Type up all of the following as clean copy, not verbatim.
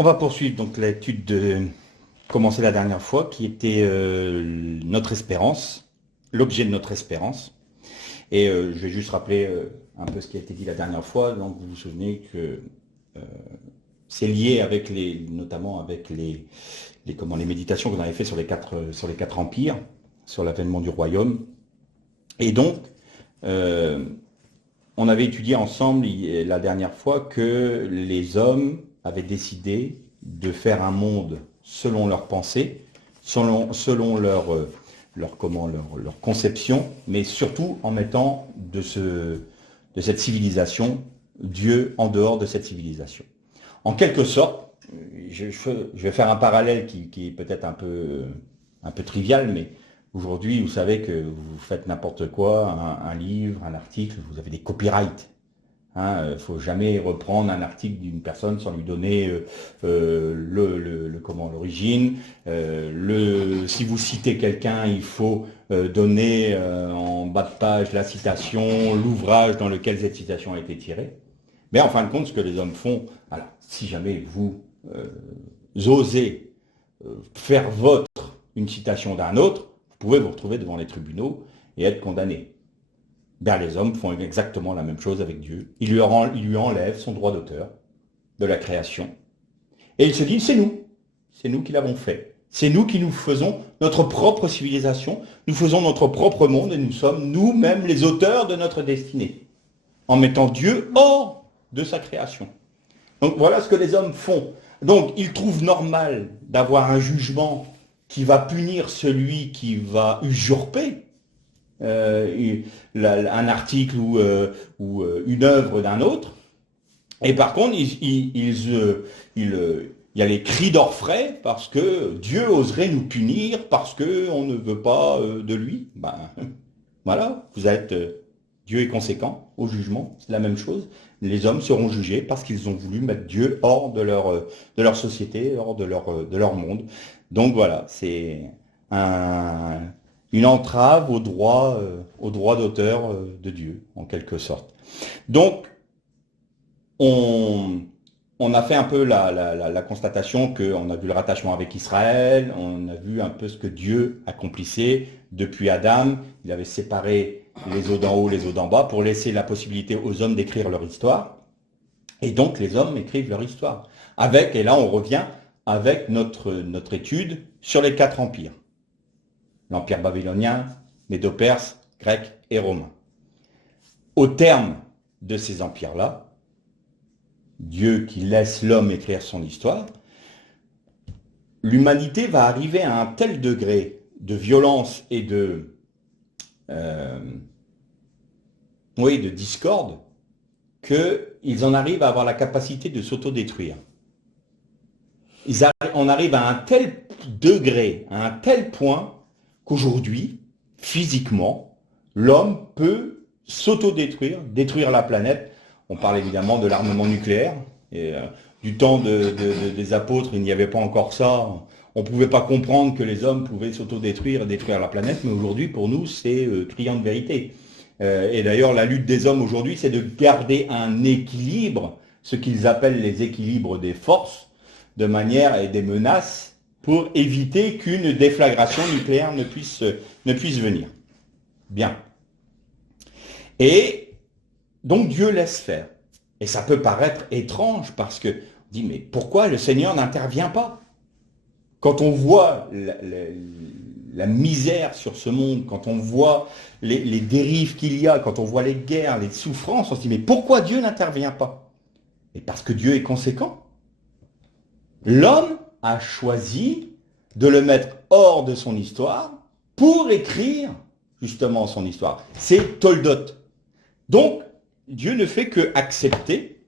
On va poursuivre donc l'étude de commencer la dernière fois, qui était notre espérance, l'objet de notre espérance. Et je vais juste rappeler un peu ce qui a été dit la dernière fois. Donc vous vous souvenez que c'est lié avec notamment avec les méditations qu'on avait fait sur les quatre empires, sur l'avènement du royaume. Et donc on avait étudié ensemble la dernière fois que les hommes avaient décidé de faire un monde selon leurs pensées, selon leur conception, mais surtout en mettant de cette civilisation Dieu en dehors de cette civilisation. En quelque sorte, je vais faire un parallèle qui est peut-être un peu trivial, mais aujourd'hui, vous savez que vous faites n'importe quoi, un livre, un article, vous avez des copyrights. Il ne faut jamais reprendre un article d'une personne sans lui donner l'origine. Si vous citez quelqu'un, il faut donner en bas de page la citation, l'ouvrage dans lequel cette citation a été tirée. Mais en fin de compte, ce que les hommes font, alors, si jamais vous osez faire vôtre une citation d'un autre, vous pouvez vous retrouver devant les tribunaux et être condamné. Ben, les hommes font exactement la même chose avec Dieu. Ils lui enlèvent son droit d'auteur de la création. Et ils se disent, c'est nous qui l'avons fait. C'est nous qui nous faisons notre propre civilisation, nous faisons notre propre monde et nous sommes nous-mêmes les auteurs de notre destinée, en mettant Dieu hors de sa création. Donc voilà ce que les hommes font. Donc ils trouvent normal d'avoir un jugement qui va punir celui qui va usurper un article ou une œuvre d'un autre. Et par contre, il y a les cris d'orfraie parce que Dieu oserait nous punir parce qu'on ne veut pas de lui. Ben, voilà, Dieu est conséquent au jugement, c'est la même chose. Les hommes seront jugés parce qu'ils ont voulu mettre Dieu hors de leur société, hors de leur monde. Donc voilà, c'est une entrave au droit d'auteur de Dieu, en quelque sorte. Donc, on a fait un peu la constatation qu'on a vu le rattachement avec Israël, on a vu un peu ce que Dieu accomplissait depuis Adam. Il avait séparé les eaux d'en haut, les eaux d'en bas, pour laisser la possibilité aux hommes d'écrire leur histoire. Et donc, les hommes écrivent leur histoire. Et là, on revient avec notre étude sur les 4 empires. L'empire babylonien, médo-perse, grec et romain. Au terme de ces empires-là, Dieu qui laisse l'homme écrire son histoire, l'humanité va arriver à un tel degré de violence et de discorde qu'ils en arrivent à avoir la capacité de s'autodétruire. On arrive à un tel degré, à un tel point, qu'aujourd'hui, physiquement, l'homme peut s'autodétruire, détruire la planète. On parle évidemment de l'armement nucléaire. Et, du temps des apôtres, il n'y avait pas encore ça. On ne pouvait pas comprendre que les hommes pouvaient s'autodétruire et détruire la planète, mais aujourd'hui, pour nous, c'est criant de vérité. Et d'ailleurs, la lutte des hommes aujourd'hui, c'est de garder un équilibre, ce qu'ils appellent les équilibres des forces, de manière et des menaces, pour éviter qu'une déflagration nucléaire ne puisse venir. Bien. Et donc Dieu laisse faire. Et ça peut paraître étrange parce que on dit, mais pourquoi le Seigneur n'intervient pas? Quand on voit la misère sur ce monde, quand on voit les dérives qu'il y a, quand on voit les guerres, les souffrances, on se dit, mais pourquoi Dieu n'intervient pas? Et parce que Dieu est conséquent. L'homme a choisi de le mettre hors de son histoire pour écrire justement son histoire. C'est Toldot. Donc, Dieu ne fait que accepter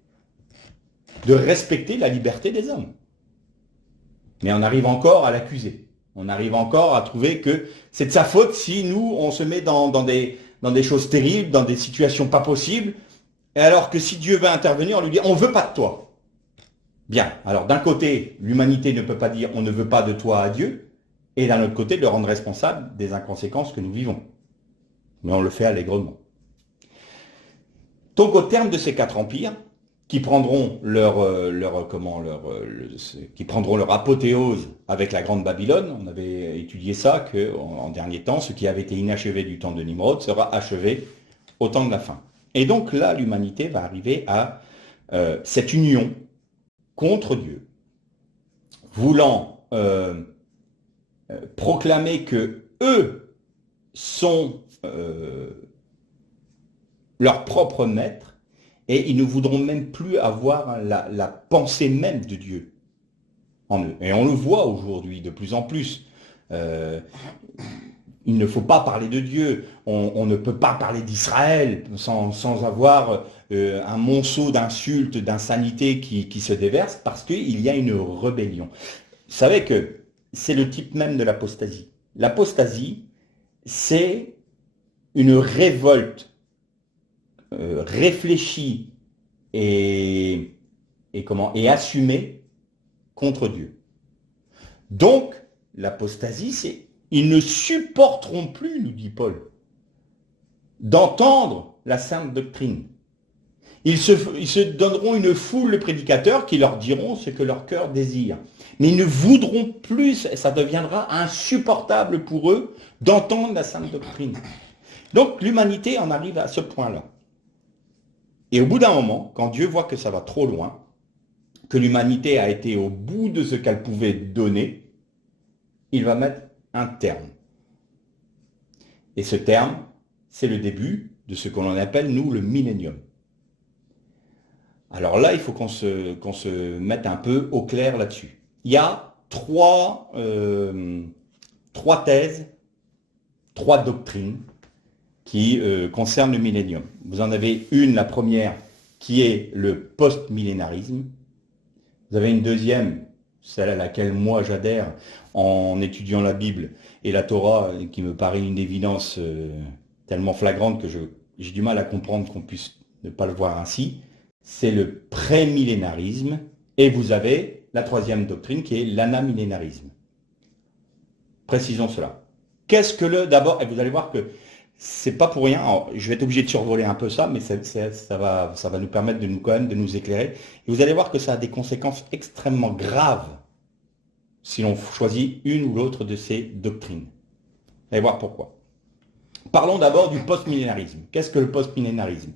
de respecter la liberté des hommes. Mais on arrive encore à l'accuser. On arrive encore à trouver que c'est de sa faute si nous, on se met dans des choses terribles, dans des situations pas possibles, et alors que si Dieu veut intervenir, on lui dit « on ne veut pas de toi ». Bien, alors d'un côté, l'humanité ne peut pas dire « on ne veut pas de toi à Dieu », et d'un autre côté, le rendre responsable des inconséquences que nous vivons. Mais on le fait allègrement. Donc au terme de ces 4 empires, qui prendront qui prendront leur apothéose avec la Grande Babylone. On avait étudié ça, que en dernier temps, ce qui avait été inachevé du temps de Nimrod sera achevé au temps de la fin. Et donc là, l'humanité va arriver à cette union contre Dieu, voulant proclamer que eux sont leurs propres maîtres, et ils ne voudront même plus avoir la pensée même de Dieu en eux. Et on le voit aujourd'hui de plus en plus. Il ne faut pas parler de Dieu. On ne peut pas parler d'Israël sans avoir un monceau d'insultes, d'insanités qui se déverse, parce qu'il y a une rébellion. Vous savez que c'est le type même de l'apostasie. L'apostasie, c'est une révolte réfléchie et assumée contre Dieu. Donc, l'apostasie, c'est ils ne supporteront plus, nous dit Paul, d'entendre la sainte doctrine. Ils se donneront une foule de prédicateurs qui leur diront ce que leur cœur désire. Mais ils ne voudront plus, ça deviendra insupportable pour eux d'entendre la sainte doctrine. Donc l'humanité en arrive à ce point-là. Et au bout d'un moment, quand Dieu voit que ça va trop loin, que l'humanité a été au bout de ce qu'elle pouvait donner, il va mettre un terme. Et ce terme, c'est le début de ce qu'on appelle, nous, le millénium. Alors là, il faut qu'on se mette un peu au clair là-dessus. Il y a trois thèses, trois doctrines qui concernent le millénium. Vous en avez une, la première, qui est le post-millénarisme. Vous avez une deuxième, celle à laquelle moi j'adhère en étudiant la Bible et la Torah, qui me paraît une évidence tellement flagrante que j'ai du mal à comprendre qu'on puisse ne pas le voir ainsi. C'est le pré-millénarisme. Et vous avez la troisième doctrine qui est l'anamillénarisme. Précisons cela. Qu'est-ce que d'abord, et vous allez voir que c'est pas pour rien, alors, je vais être obligé de survoler un peu ça, mais ça va nous permettre quand même de nous éclairer. Et vous allez voir que ça a des conséquences extrêmement graves si l'on choisit une ou l'autre de ces doctrines. Vous allez voir pourquoi. Parlons d'abord du post-millénarisme. Qu'est-ce que le post-millénarisme?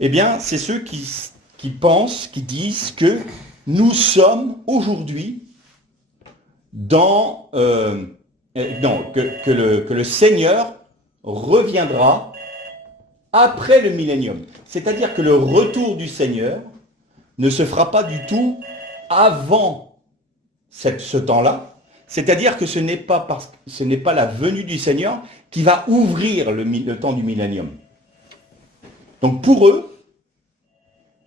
Eh bien, c'est ceux qui pensent, qui disent que nous sommes aujourd'hui que le Seigneur reviendra après le millénium. C'est-à-dire que le retour du Seigneur ne se fera pas du tout avant ce temps-là. C'est-à-dire que ce n'est pas la venue du Seigneur qui va ouvrir le temps du millénium. Donc pour eux,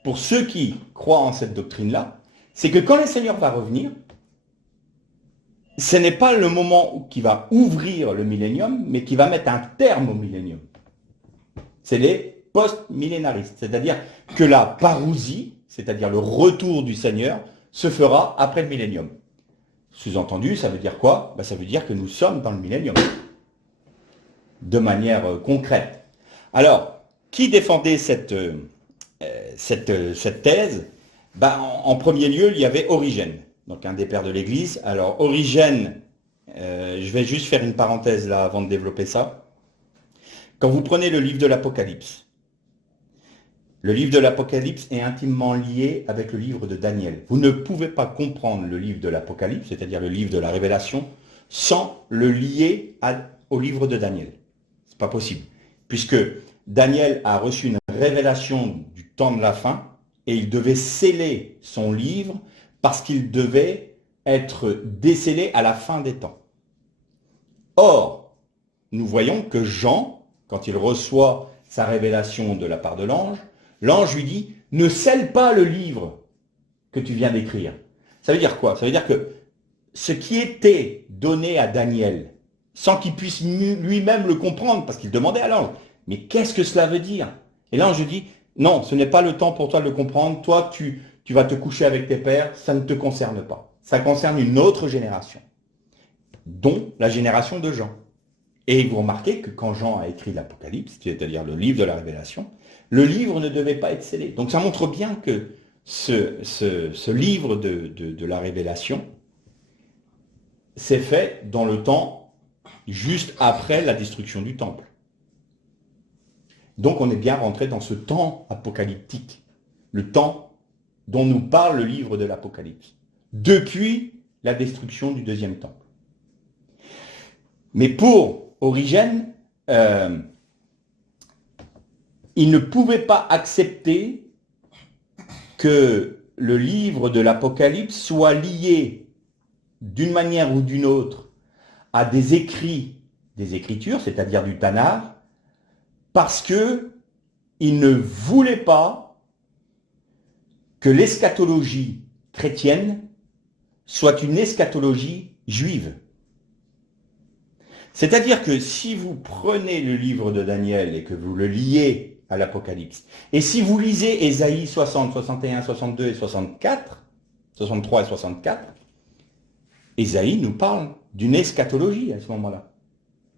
pour ceux qui croient en cette doctrine-là, c'est que quand le Seigneur va revenir, ce n'est pas le moment qui va ouvrir le millénium, mais qui va mettre un terme au millénium. C'est les post-millénaristes. C'est-à-dire que la parousie, c'est-à-dire le retour du Seigneur, se fera après le millénium. Sous-entendu, ça veut dire quoi? Ça veut dire que nous sommes dans le millénium. De manière concrète. Alors, qui défendait cette thèse? En premier lieu, il y avait Origène, donc un des pères de l'Église. Alors, Origène, je vais juste faire une parenthèse là avant de développer ça. Quand vous prenez le livre de l'Apocalypse est intimement lié avec le livre de Daniel. Vous ne pouvez pas comprendre le livre de l'Apocalypse, c'est-à-dire le livre de la Révélation, sans le lier au livre de Daniel. C'est pas possible, puisque Daniel a reçu une révélation du temps de la fin, et il devait sceller son livre parce qu'il devait être décellé à la fin des temps. Or, nous voyons que Jean, quand il reçoit sa révélation de la part de l'ange, l'ange lui dit « Ne scelle pas le livre que tu viens d'écrire ». Ça veut dire quoi? Ça veut dire que ce qui était donné à Daniel, sans qu'il puisse lui-même le comprendre, parce qu'il demandait à l'ange « Mais qu'est-ce que cela veut dire ?» Et l'ange dit « Non, ce n'est pas le temps pour toi de le comprendre. Toi, tu vas te coucher avec tes pères, ça ne te concerne pas. Ça concerne une autre génération, dont la génération de Jean. » Et vous remarquez que quand Jean a écrit l'Apocalypse, c'est-à-dire le livre de la Révélation, le livre ne devait pas être scellé. Donc ça montre bien que ce livre de la Révélation s'est fait dans le temps juste après la destruction du temple. Donc on est bien rentré dans ce temps apocalyptique, le temps dont nous parle le livre de l'Apocalypse, depuis la destruction du deuxième temple. Mais pour Origène, il ne pouvait pas accepter que le livre de l'Apocalypse soit lié d'une manière ou d'une autre à des écrits, des Écritures, c'est-à-dire du Tanakh, parce que il ne voulait pas que l'eschatologie chrétienne soit une eschatologie juive. C'est-à-dire que si vous prenez le livre de Daniel et que vous le liez à l'Apocalypse, et si vous lisez Ésaïe 60, 61, 62 et 64, 63 et 64, Ésaïe nous parle d'une eschatologie à ce moment-là,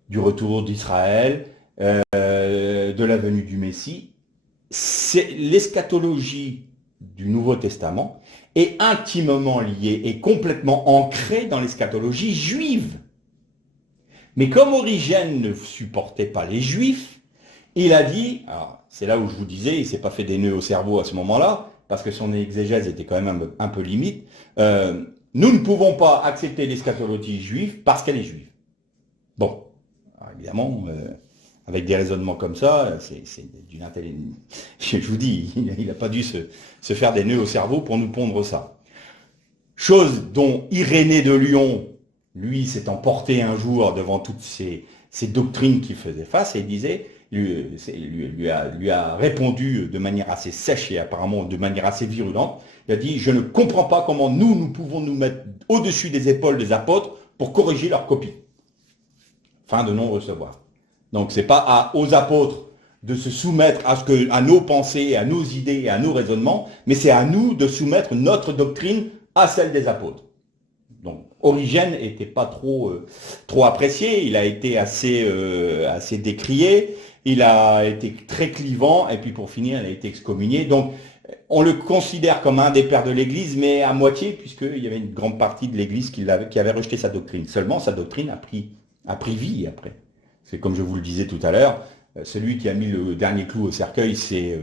du retour d'Israël, de la venue du Messie. C'est l'eschatologie du Nouveau Testament est intimement liée et complètement ancrée dans l'eschatologie juive. Mais comme Origène ne supportait pas les Juifs, il a dit, alors c'est là où je vous disais, il ne s'est pas fait des nœuds au cerveau à ce moment-là, parce que son exégèse était quand même un peu limite, nous ne pouvons pas accepter l'eschatologie juive parce qu'elle est juive. Bon, alors évidemment, avec des raisonnements comme ça, c'est d'une intelligence. Je vous dis, il n'a pas dû se faire des nœuds au cerveau pour nous pondre ça. Chose dont Irénée de Lyon, lui, s'est emporté un jour devant toutes ces doctrines qu'il faisait face, et il disait, lui a répondu de manière assez sèche et apparemment de manière assez virulente. Il a dit, je ne comprends pas comment nous pouvons nous mettre au-dessus des épaules des apôtres pour corriger leur copie. Fin de non-recevoir. Donc c'est pas aux apôtres de se soumettre à nos pensées, à nos idées et à nos raisonnements, mais c'est à nous de soumettre notre doctrine à celle des apôtres. Donc Origène n'était pas trop apprécié, il a été assez décrié, il a été très clivant, et puis pour finir, il a été excommunié. Donc on le considère comme un des pères de l'Église, mais à moitié, puisqu'il y avait une grande partie de l'Église qui avait rejeté sa doctrine. Seulement, sa doctrine a pris vie après. C'est comme je vous le disais tout à l'heure, celui qui a mis le dernier clou au cercueil, c'est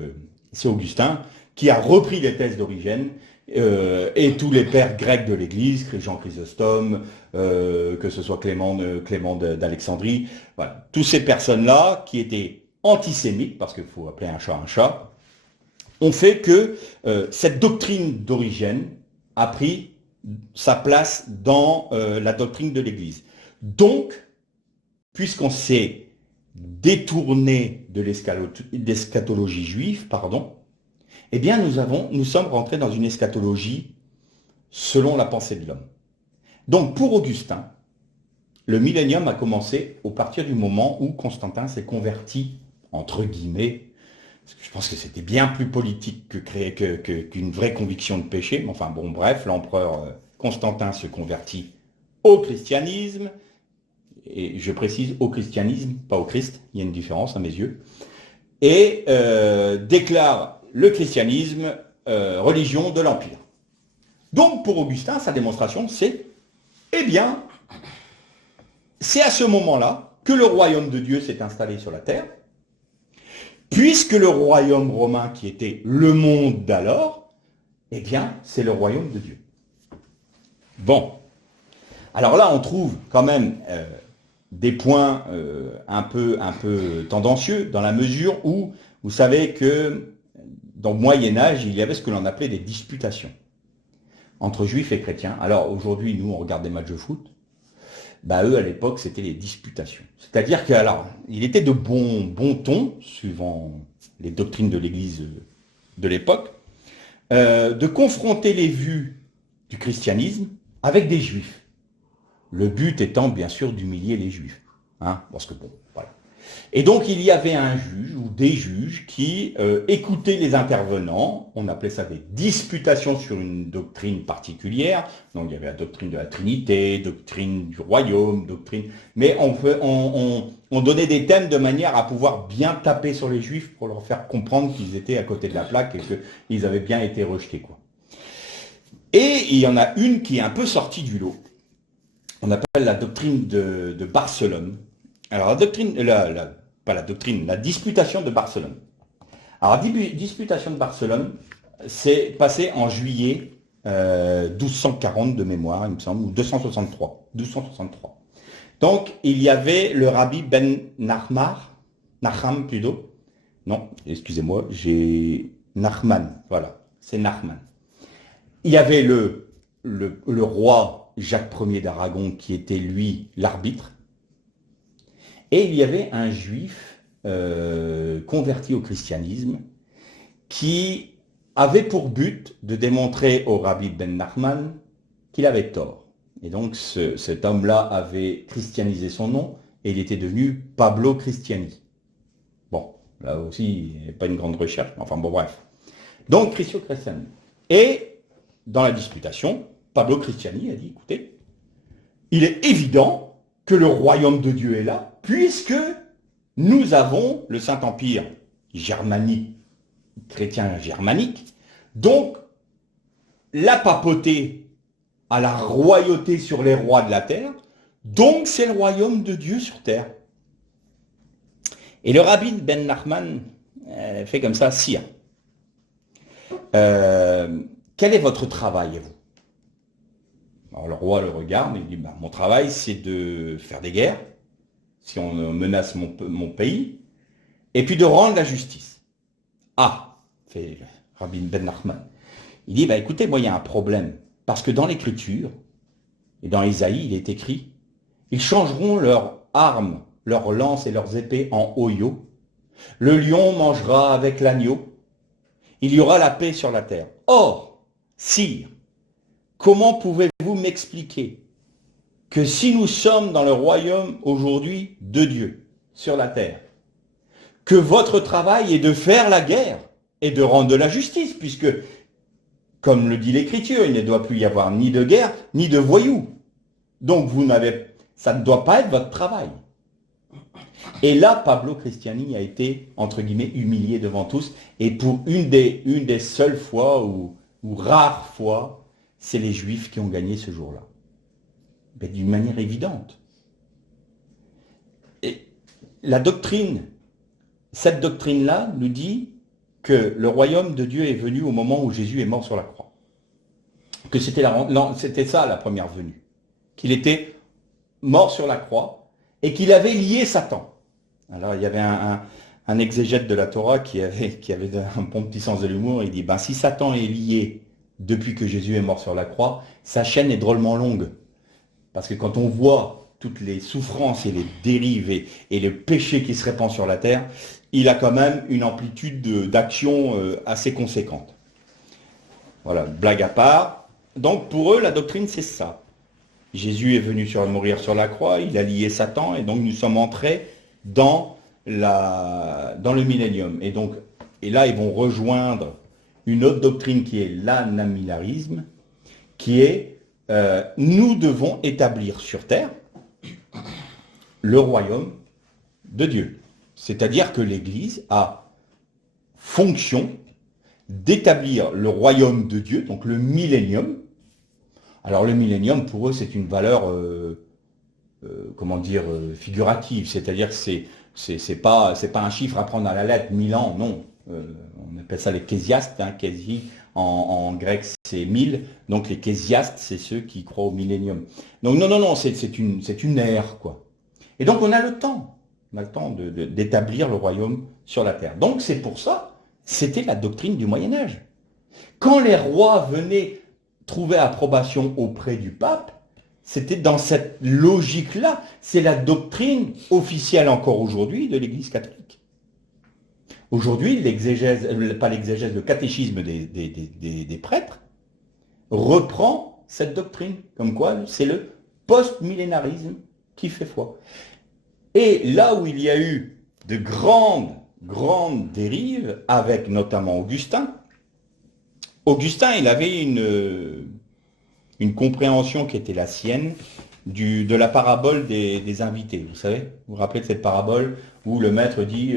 Augustin, qui a repris les thèses d'Origène, et tous les pères grecs de l'Église, Jean Chrysostome, que ce soit Clément d'Alexandrie, voilà. Toutes ces personnes-là qui étaient antisémites, parce qu'il faut appeler un chat, ont fait que cette doctrine d'Origène a pris sa place dans la doctrine de l'Église. Donc, puisqu'on s'est détourné de l'eschatologie juive, eh bien nous sommes rentrés dans une eschatologie selon la pensée de l'homme. Donc pour Augustin, le millénium a commencé au partir du moment où Constantin s'est converti, entre guillemets, parce que je pense que c'était bien plus politique qu'une vraie conviction de péché, mais enfin bon bref, l'empereur Constantin se convertit au christianisme, et je précise au christianisme, pas au Christ, il y a une différence à mes yeux, et déclare le christianisme religion de l'Empire. Donc pour Augustin, sa démonstration, c'est, eh bien, c'est à ce moment-là que le royaume de Dieu s'est installé sur la terre, puisque le royaume romain, qui était le monde d'alors, eh bien, c'est le royaume de Dieu. Bon. Alors là, on trouve quand même des points un peu tendancieux, dans la mesure où, vous savez que dans le Moyen-Âge, il y avait ce que l'on appelait des disputations entre juifs et chrétiens. Alors aujourd'hui, nous, on regarde des matchs de foot. Eux, à l'époque, c'était les disputations. C'est-à-dire qu'il était de bon ton, suivant les doctrines de l'Église de l'époque, de confronter les vues du christianisme avec des juifs. Le but étant, bien sûr, d'humilier les juifs. Parce que bon, voilà. Et donc, il y avait un juge ou des juges qui écoutaient les intervenants. On appelait ça des disputations sur une doctrine particulière. Donc il y avait la doctrine de la Trinité, doctrine du royaume, mais on donnait des thèmes de manière à pouvoir bien taper sur les juifs pour leur faire comprendre qu'ils étaient à côté de la plaque et qu'ils avaient bien été rejetés, quoi. Et il y en a une qui est un peu sortie du lot. On appelle la doctrine de Barcelone. Alors la disputation de Barcelone. Alors la disputation de Barcelone, c'est passé en juillet 1240 de mémoire, il me semble, ou 1263. Donc il y avait le rabbi Ben Nachman plutôt. Non, excusez-moi, j'ai Nachman, voilà, c'est Nachman. Il y avait le roi Jacques Ier d'Aragon qui était lui l'arbitre. Et il y avait un juif converti au christianisme qui avait pour but de démontrer au rabbi Ben Nachman qu'il avait tort. Et donc cet homme-là avait christianisé son nom et il était devenu Pablo Cristiani. Bon, là aussi, il n'y a pas une grande recherche, enfin bon, bref. Donc, Christio Cristiani. Et dans la disputation, Pablo Cristiani a dit, écoutez, il est évident que le royaume de Dieu est là, puisque nous avons le Saint-Empire germanique, chrétien germanique, donc la papauté a la royauté sur les rois de la terre, donc c'est le royaume de Dieu sur terre. Et le rabbin Ben Nachman fait comme ça, sire. Quel est votre travail, vous? Alors le roi le regarde et il dit, mon travail c'est de faire des guerres, si on menace mon pays, et puis de rendre la justice. Ah, fait Rabbi Ben Nachman. Il dit, écoutez, moi il y a un problème, parce que dans l'Écriture, et dans Isaïe, il est écrit, ils changeront leurs armes, leurs lances et leurs épées en oyo. Le lion mangera avec l'agneau. Il y aura la paix sur la terre. Or, sire, comment pouvez-vous m'expliquer que si nous sommes dans le royaume aujourd'hui de Dieu, sur la terre, que votre travail est de faire la guerre et de rendre de la justice, puisque, comme le dit l'Écriture, il ne doit plus y avoir ni de guerre, ni de voyous. Donc ça ne doit pas être votre travail. Et là, Pablo Cristiani a été, entre guillemets, humilié devant tous, et pour une des seules fois, ou rares fois, c'est les Juifs qui ont gagné ce jour-là. Mais d'une manière évidente. Et la doctrine, cette doctrine-là nous dit que le royaume de Dieu est venu au moment où Jésus est mort sur la croix. Que c'était ça la première venue. Qu'il était mort sur la croix et qu'il avait lié Satan. Alors il y avait un exégète de la Torah qui avait un bon petit sens de l'humour. Il dit, si Satan est lié depuis que Jésus est mort sur la croix, sa chaîne est drôlement longue. Parce que quand on voit toutes les souffrances et les dérives et le péché qui se répand sur la terre, il a quand même une amplitude d'action assez conséquente. Voilà, blague à part. Donc pour eux, la doctrine, c'est ça. Jésus est venu mourir sur la croix, il a lié Satan, et donc nous sommes entrés dans le millénium. Et là, ils vont rejoindre une autre doctrine qui est l'anamilarisme, qui est nous devons établir sur terre le royaume de Dieu. C'est-à-dire que l'Église a fonction d'établir le royaume de Dieu, donc le millénium. Alors le millénium, pour eux, c'est une valeur, figurative. C'est-à-dire que c'est pas un chiffre à prendre à la lettre, 1000 ans, non. On appelle ça les késiastes, kési, en grec c'est 1000, donc les késiastes, c'est ceux qui croient au millénium. Donc non, c'est une ère, quoi. Et donc on a le temps d'établir le royaume sur la terre. Donc c'est pour ça, c'était la doctrine du Moyen-Âge. Quand les rois venaient trouver approbation auprès du pape, c'était dans cette logique-là. C'est la doctrine officielle encore aujourd'hui de l'Église catholique. Aujourd'hui, le catéchisme des prêtres reprend cette doctrine, comme quoi c'est le post-millénarisme qui fait foi. Et là où il y a eu de grandes grande dérive avec notamment Augustin. Augustin, il avait une compréhension qui était la sienne de la parabole des invités. Vous savez, vous vous rappelez de cette parabole où le maître dit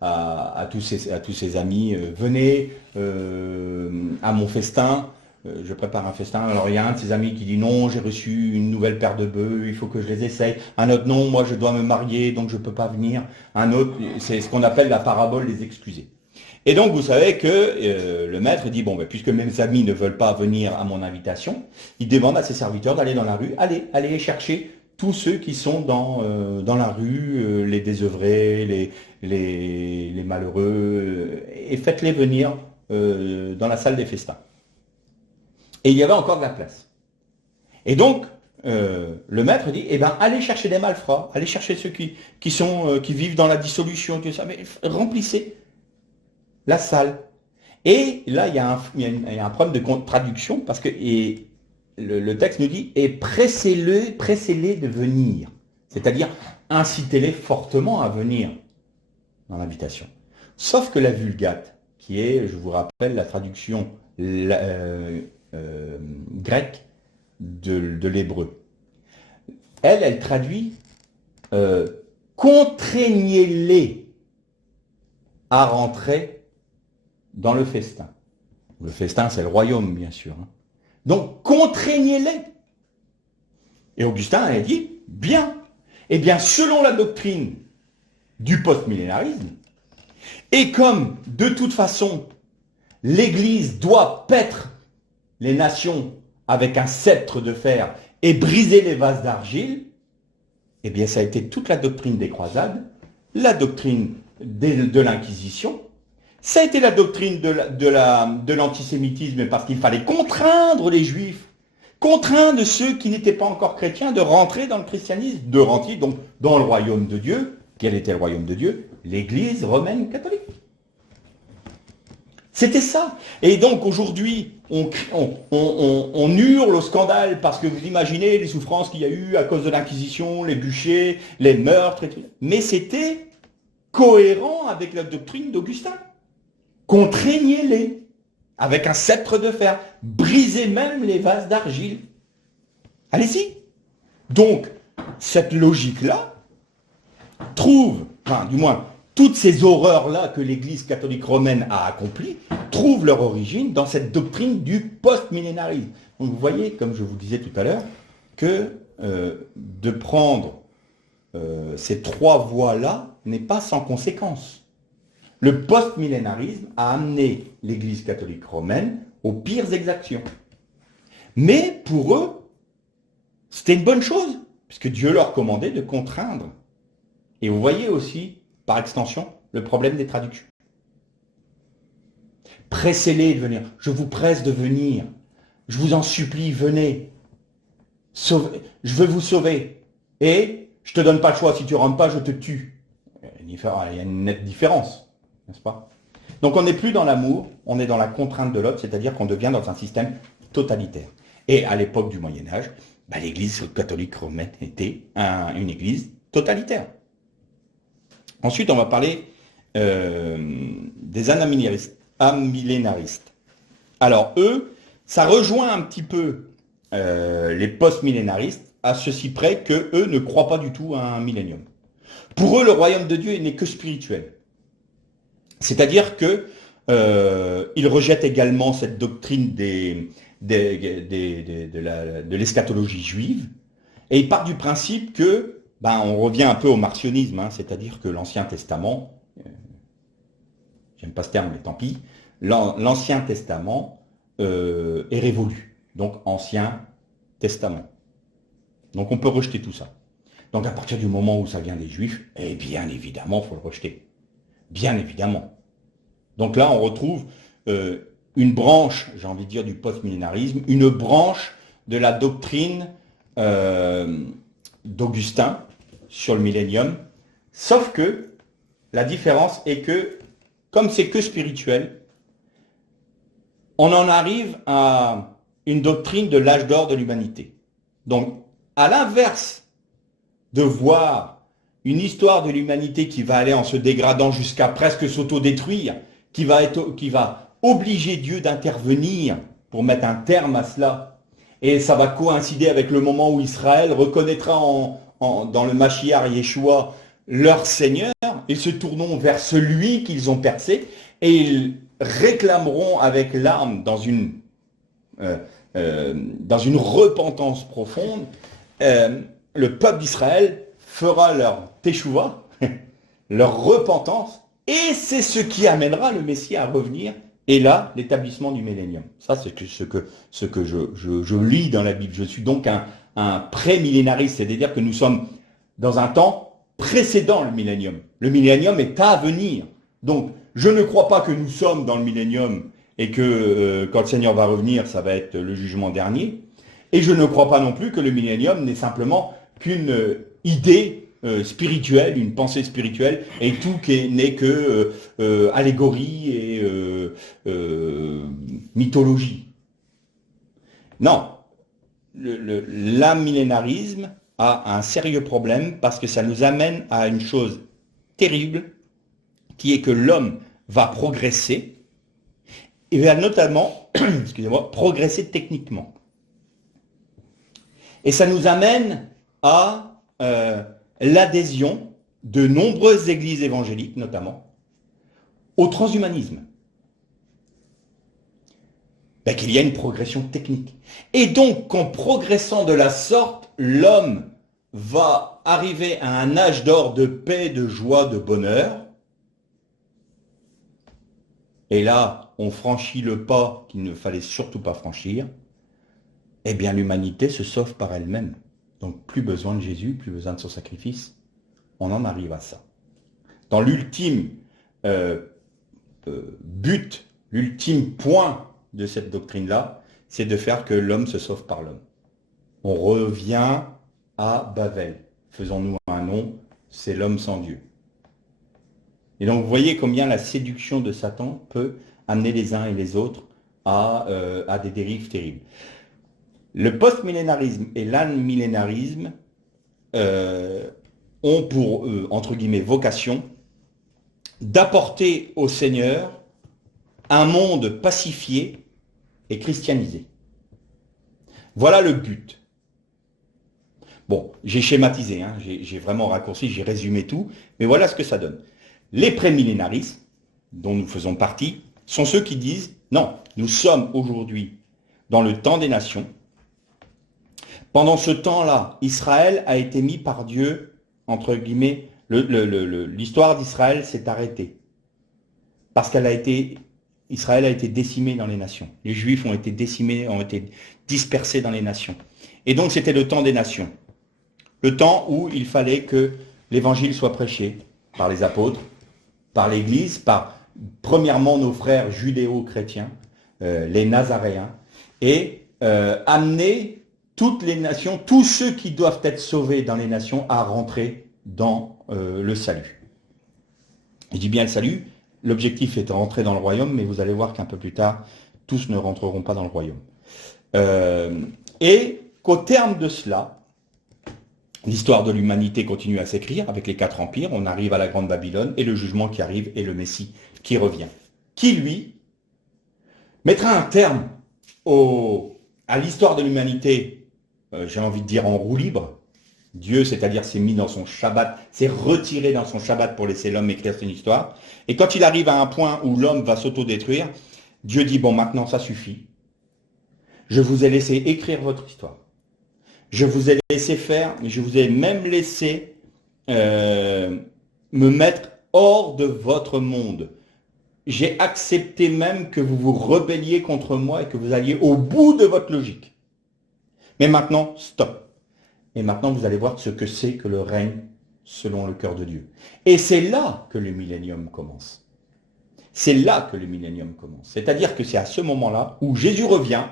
à tous ses amis, venez à mon festin, je prépare un festin. Alors il y a un de ses amis qui dit non, j'ai reçu une nouvelle paire de bœufs, il faut que je les essaye. Un autre non, moi je dois me marier, donc je ne peux pas venir. Un autre, c'est ce qu'on appelle la parabole des excusés. Et donc, vous savez que le maître dit, bon, ben, puisque mes amis ne veulent pas venir à mon invitation, il demande à ses serviteurs d'aller dans la rue, allez chercher tous ceux qui sont dans la rue, les désœuvrés, les malheureux, et faites-les venir dans la salle des festins. Et il y avait encore de la place. Et donc, le maître dit, eh ben, allez chercher des malfrats, allez chercher ceux qui vivent dans la dissolution, tout ça, mais remplissez la salle. Et là, il y a un problème de traduction, parce que le texte nous dit, et pressez-les de venir. C'est-à-dire, incitez-les fortement à venir dans l'invitation. Sauf que la Vulgate, qui est, je vous rappelle, la traduction grecque de l'hébreu, elle traduit contraignez-les à rentrer dans le festin. Le festin, c'est le royaume, bien sûr. Donc, contraignez-les. Et Augustin a dit, bien. Eh bien, selon la doctrine du post-millénarisme, et comme, de toute façon, l'Église doit paître les nations avec un sceptre de fer et briser les vases d'argile, eh bien, ça a été toute la doctrine des croisades, la doctrine de l'Inquisition. Ça a été la doctrine de l'antisémitisme parce qu'il fallait contraindre les juifs, contraindre ceux qui n'étaient pas encore chrétiens de rentrer dans le christianisme, de rentrer donc dans le royaume de Dieu. Quel était le royaume de Dieu? L'Église romaine catholique. C'était ça. Et donc aujourd'hui, on hurle au scandale parce que vous imaginez les souffrances qu'il y a eu à cause de l'Inquisition, les bûchers, les meurtres, et tout. Mais c'était cohérent avec la doctrine d'Augustin. Contraignez-les avec un sceptre de fer. Brisez même les vases d'argile. Allez-y. Donc, cette logique-là trouve, enfin du moins, toutes ces horreurs-là que l'Église catholique romaine a accomplies, trouvent leur origine dans cette doctrine du post-millénarisme. Donc vous voyez, comme je vous disais tout à l'heure, que de prendre ces trois voies-là n'est pas sans conséquence. Le post-millénarisme a amené l'Église catholique romaine aux pires exactions. Mais pour eux, c'était une bonne chose, puisque Dieu leur commandait de contraindre. Et vous voyez aussi, par extension, le problème des traductions. Pressez-les de venir. Je vous presse de venir. Je vous en supplie, venez. Sauvez. Je veux vous sauver. Et je ne te donne pas le choix. Si tu ne rentres pas, je te tue. Il y a une nette différence. N'est-ce pas? Donc on n'est plus dans l'amour, on est dans la contrainte de l'autre, c'est-à-dire qu'on devient dans un système totalitaire. Et à l'époque du Moyen-Âge, l'Église catholique romaine était une Église totalitaire. Ensuite, on va parler des amillénaristes. Alors eux, ça rejoint un petit peu les post-millénaristes, à ceci près que eux ne croient pas du tout à un millénium. Pour eux, le royaume de Dieu n'est que spirituel. C'est-à-dire que ils rejettent également cette doctrine de l'eschatologie juive, et ils partent du principe que, on revient un peu au marcionisme, c'est-à-dire que l'Ancien Testament, j'aime pas ce terme, mais tant pis, l'Ancien Testament est révolu, donc Ancien Testament. Donc on peut rejeter tout ça. Donc à partir du moment où ça vient des Juifs, eh bien évidemment, il faut le rejeter. Bien évidemment. Donc là, on retrouve une branche, j'ai envie de dire, du post-millénarisme, une branche de la doctrine d'Augustin sur le millénium, sauf que la différence est que, comme c'est que spirituel, on en arrive à une doctrine de l'âge d'or de l'humanité. Donc, à l'inverse de voir une histoire de l'humanité qui va aller en se dégradant jusqu'à presque s'autodétruire, qui va obliger Dieu d'intervenir pour mettre un terme à cela. Et ça va coïncider avec le moment où Israël reconnaîtra dans le Mashiach Yeshua leur Seigneur. Ils se tourneront vers celui qu'ils ont percé et ils réclameront avec larmes dans une repentance profonde. Le peuple d'Israël fera leur teshuva, leur repentance, et c'est ce qui amènera le Messie à revenir, et là, l'établissement du millénium. Ça, c'est ce que je lis dans la Bible. Je suis donc un pré-millénariste, c'est-à-dire que nous sommes dans un temps précédent le millénium. Le millénium est à venir. Donc, je ne crois pas que nous sommes dans le millénium et que quand le Seigneur va revenir, ça va être le jugement dernier. Et je ne crois pas non plus que le millénium n'est simplement qu'une idée spirituelle, une pensée spirituelle, et tout n'est que allégorie et mythologie. Non, l'amillénarisme a un sérieux problème parce que ça nous amène à une chose terrible, qui est que l'homme va progresser, et va notamment, excusez-moi, progresser techniquement. Et ça nous amène à l'adhésion de nombreuses églises évangéliques, notamment, au transhumanisme. Qu'il y a une progression technique. Et donc, qu'en progressant de la sorte, l'homme va arriver à un âge d'or de paix, de joie, de bonheur. Et là, on franchit le pas qu'il ne fallait surtout pas franchir. Eh bien, l'humanité se sauve par elle-même. Donc, plus besoin de Jésus, plus besoin de son sacrifice. On en arrive à ça. Dans l'ultime but, l'ultime point de cette doctrine-là, c'est de faire que l'homme se sauve par l'homme. On revient à Babel. Faisons-nous un nom, c'est l'homme sans Dieu. Et donc, vous voyez combien la séduction de Satan peut amener les uns et les autres à des dérives terribles. Le post-millénarisme et l'amillénarisme ont pour, entre guillemets, vocation d'apporter au Seigneur un monde pacifié et christianisé. Voilà le but. Bon, j'ai schématisé, hein, j'ai vraiment raccourci, j'ai résumé tout, mais voilà ce que ça donne. Les prémillénaristes, dont nous faisons partie, sont ceux qui disent, non, nous sommes aujourd'hui dans le temps des nations. Pendant ce temps-là, Israël a été mis par Dieu, entre guillemets, l'histoire d'Israël s'est arrêtée. Parce Israël a été décimé dans les nations. Les Juifs ont été décimés, ont été dispersés dans les nations. Et donc c'était le temps des nations. Le temps où il fallait que l'évangile soit prêché par les apôtres, par l'Église, par premièrement nos frères judéo-chrétiens, les Nazaréens, et amener toutes les nations, tous ceux qui doivent être sauvés dans les nations à rentrer dans le salut. Je dis bien le salut, l'objectif est de rentrer dans le royaume, mais vous allez voir qu'un peu plus tard, tous ne rentreront pas dans le royaume. Et qu'au terme de cela, l'histoire de l'humanité continue à s'écrire avec les 4 empires, on arrive à la Grande Babylone, et le jugement qui arrive, et le Messie qui revient. Qui, lui, mettra un terme à l'histoire de l'humanité, j'ai envie de dire en roue libre. Dieu, c'est-à-dire, s'est mis dans son Shabbat, s'est retiré dans son Shabbat pour laisser l'homme écrire son histoire. Et quand il arrive à un point où l'homme va s'autodétruire, Dieu dit, bon, maintenant, ça suffit. Je vous ai laissé écrire votre histoire. Je vous ai laissé faire, je vous ai même laissé me mettre hors de votre monde. J'ai accepté même que vous vous rebelliez contre moi et que vous alliez au bout de votre logique. Mais maintenant, stop. Et maintenant, vous allez voir ce que c'est que le règne selon le cœur de Dieu. Et c'est là que le millénium commence. C'est là que le millénium commence. C'est-à-dire que c'est à ce moment-là où Jésus revient,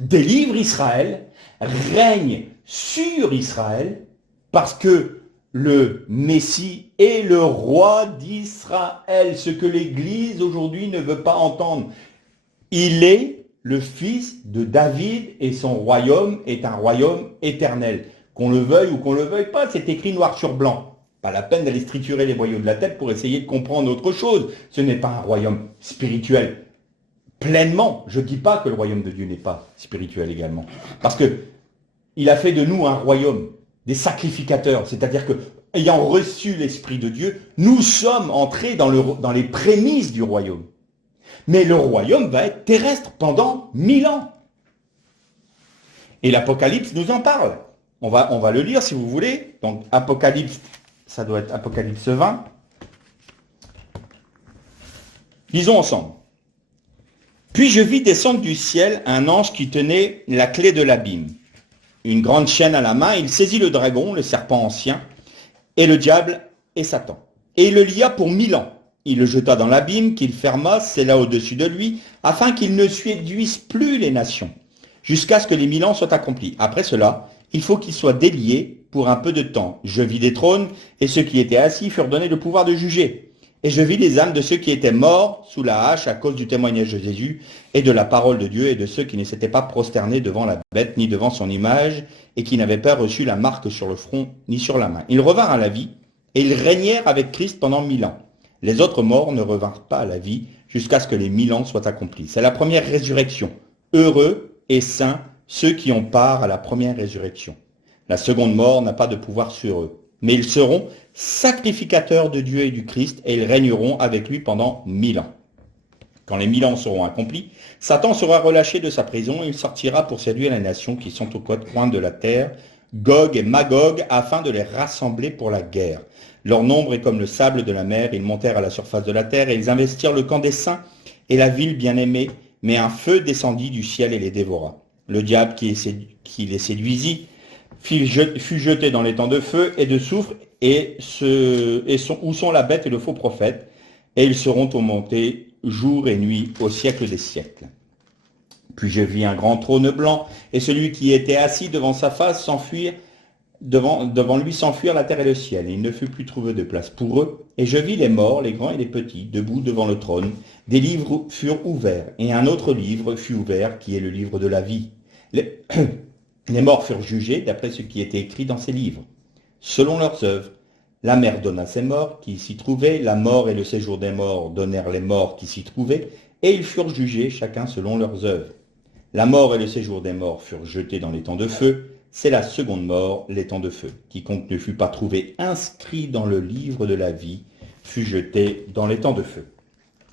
délivre Israël, règne sur Israël, parce que le Messie est le roi d'Israël, ce que l'Église aujourd'hui ne veut pas entendre. Il est le fils de David et son royaume est un royaume éternel. Qu'on le veuille ou qu'on ne le veuille pas, c'est écrit noir sur blanc. Pas la peine d'aller triturer les boyaux de la tête pour essayer de comprendre autre chose. Ce n'est pas un royaume spirituel pleinement. Je ne dis pas que le royaume de Dieu n'est pas spirituel également. Parce que il a fait de nous un royaume, des sacrificateurs. C'est-à-dire que, ayant reçu l'Esprit de Dieu, nous sommes entrés dans les prémices du royaume. Mais le royaume va être terrestre pendant 1000 ans. Et l'Apocalypse nous en parle. On va le lire si vous voulez. Donc Apocalypse, ça doit être Apocalypse 20. Lisons ensemble. Puis je vis descendre du ciel un ange qui tenait la clé de l'abîme. Une grande chaîne à la main, il saisit le dragon, le serpent ancien, et le diable et Satan. Et il le lia pour 1000 ans. Il le jeta dans l'abîme, qu'il ferma, scella au-dessus de lui, afin qu'il ne séduise plus les nations, jusqu'à ce que les 1000 ans soient accomplis. Après cela, il faut qu'il soit délié pour un peu de temps. Je vis des trônes, et ceux qui étaient assis furent donnés le pouvoir de juger. Et je vis les âmes de ceux qui étaient morts sous la hache à cause du témoignage de Jésus et de la parole de Dieu, et de ceux qui ne s'étaient pas prosternés devant la bête ni devant son image, et qui n'avaient pas reçu la marque sur le front ni sur la main. Ils revinrent à la vie, et ils régnèrent avec Christ pendant 1000 ans. Les autres morts ne revinrent pas à la vie jusqu'à ce que les 1000 ans soient accomplis. C'est la première résurrection. Heureux et saints ceux qui ont part à la première résurrection. La seconde mort n'a pas de pouvoir sur eux. Mais ils seront sacrificateurs de Dieu et du Christ, et ils régneront avec lui pendant 1000 ans. Quand les 1000 ans seront accomplis, Satan sera relâché de sa prison, et il sortira pour séduire les nations qui sont aux quatre coins de la terre, Gog et Magog, afin de les rassembler pour la guerre. Leur nombre est comme le sable de la mer, ils montèrent à la surface de la terre, et ils investirent le camp des saints et la ville bien-aimée, mais un feu descendit du ciel et les dévora. Le diable qui les séduisit fut jeté dans les temps de feu et de soufre, où sont la bête et le faux prophète, et ils seront tourmentés jour et nuit au siècle des siècles. Puis je vis un grand trône blanc, et celui qui était assis devant sa face s'enfuir, devant lui s'enfuir la terre et le ciel, et il ne fut plus trouvé de place pour eux. Et je vis les morts, les grands et les petits, debout devant le trône. Des livres furent ouverts, et un autre livre fut ouvert, qui est le livre de la vie. Les morts furent jugés d'après ce qui était écrit dans ces livres, selon leurs œuvres. La mer donna ses morts qui s'y trouvaient, la mort et le séjour des morts donnèrent les morts qui s'y trouvaient, et ils furent jugés chacun selon leurs œuvres. La mort et le séjour des morts furent jetés dans les temps de feu, c'est la seconde mort, les temps de feu. Quiconque ne fut pas trouvé inscrit dans le livre de la vie fut jeté dans les temps de feu.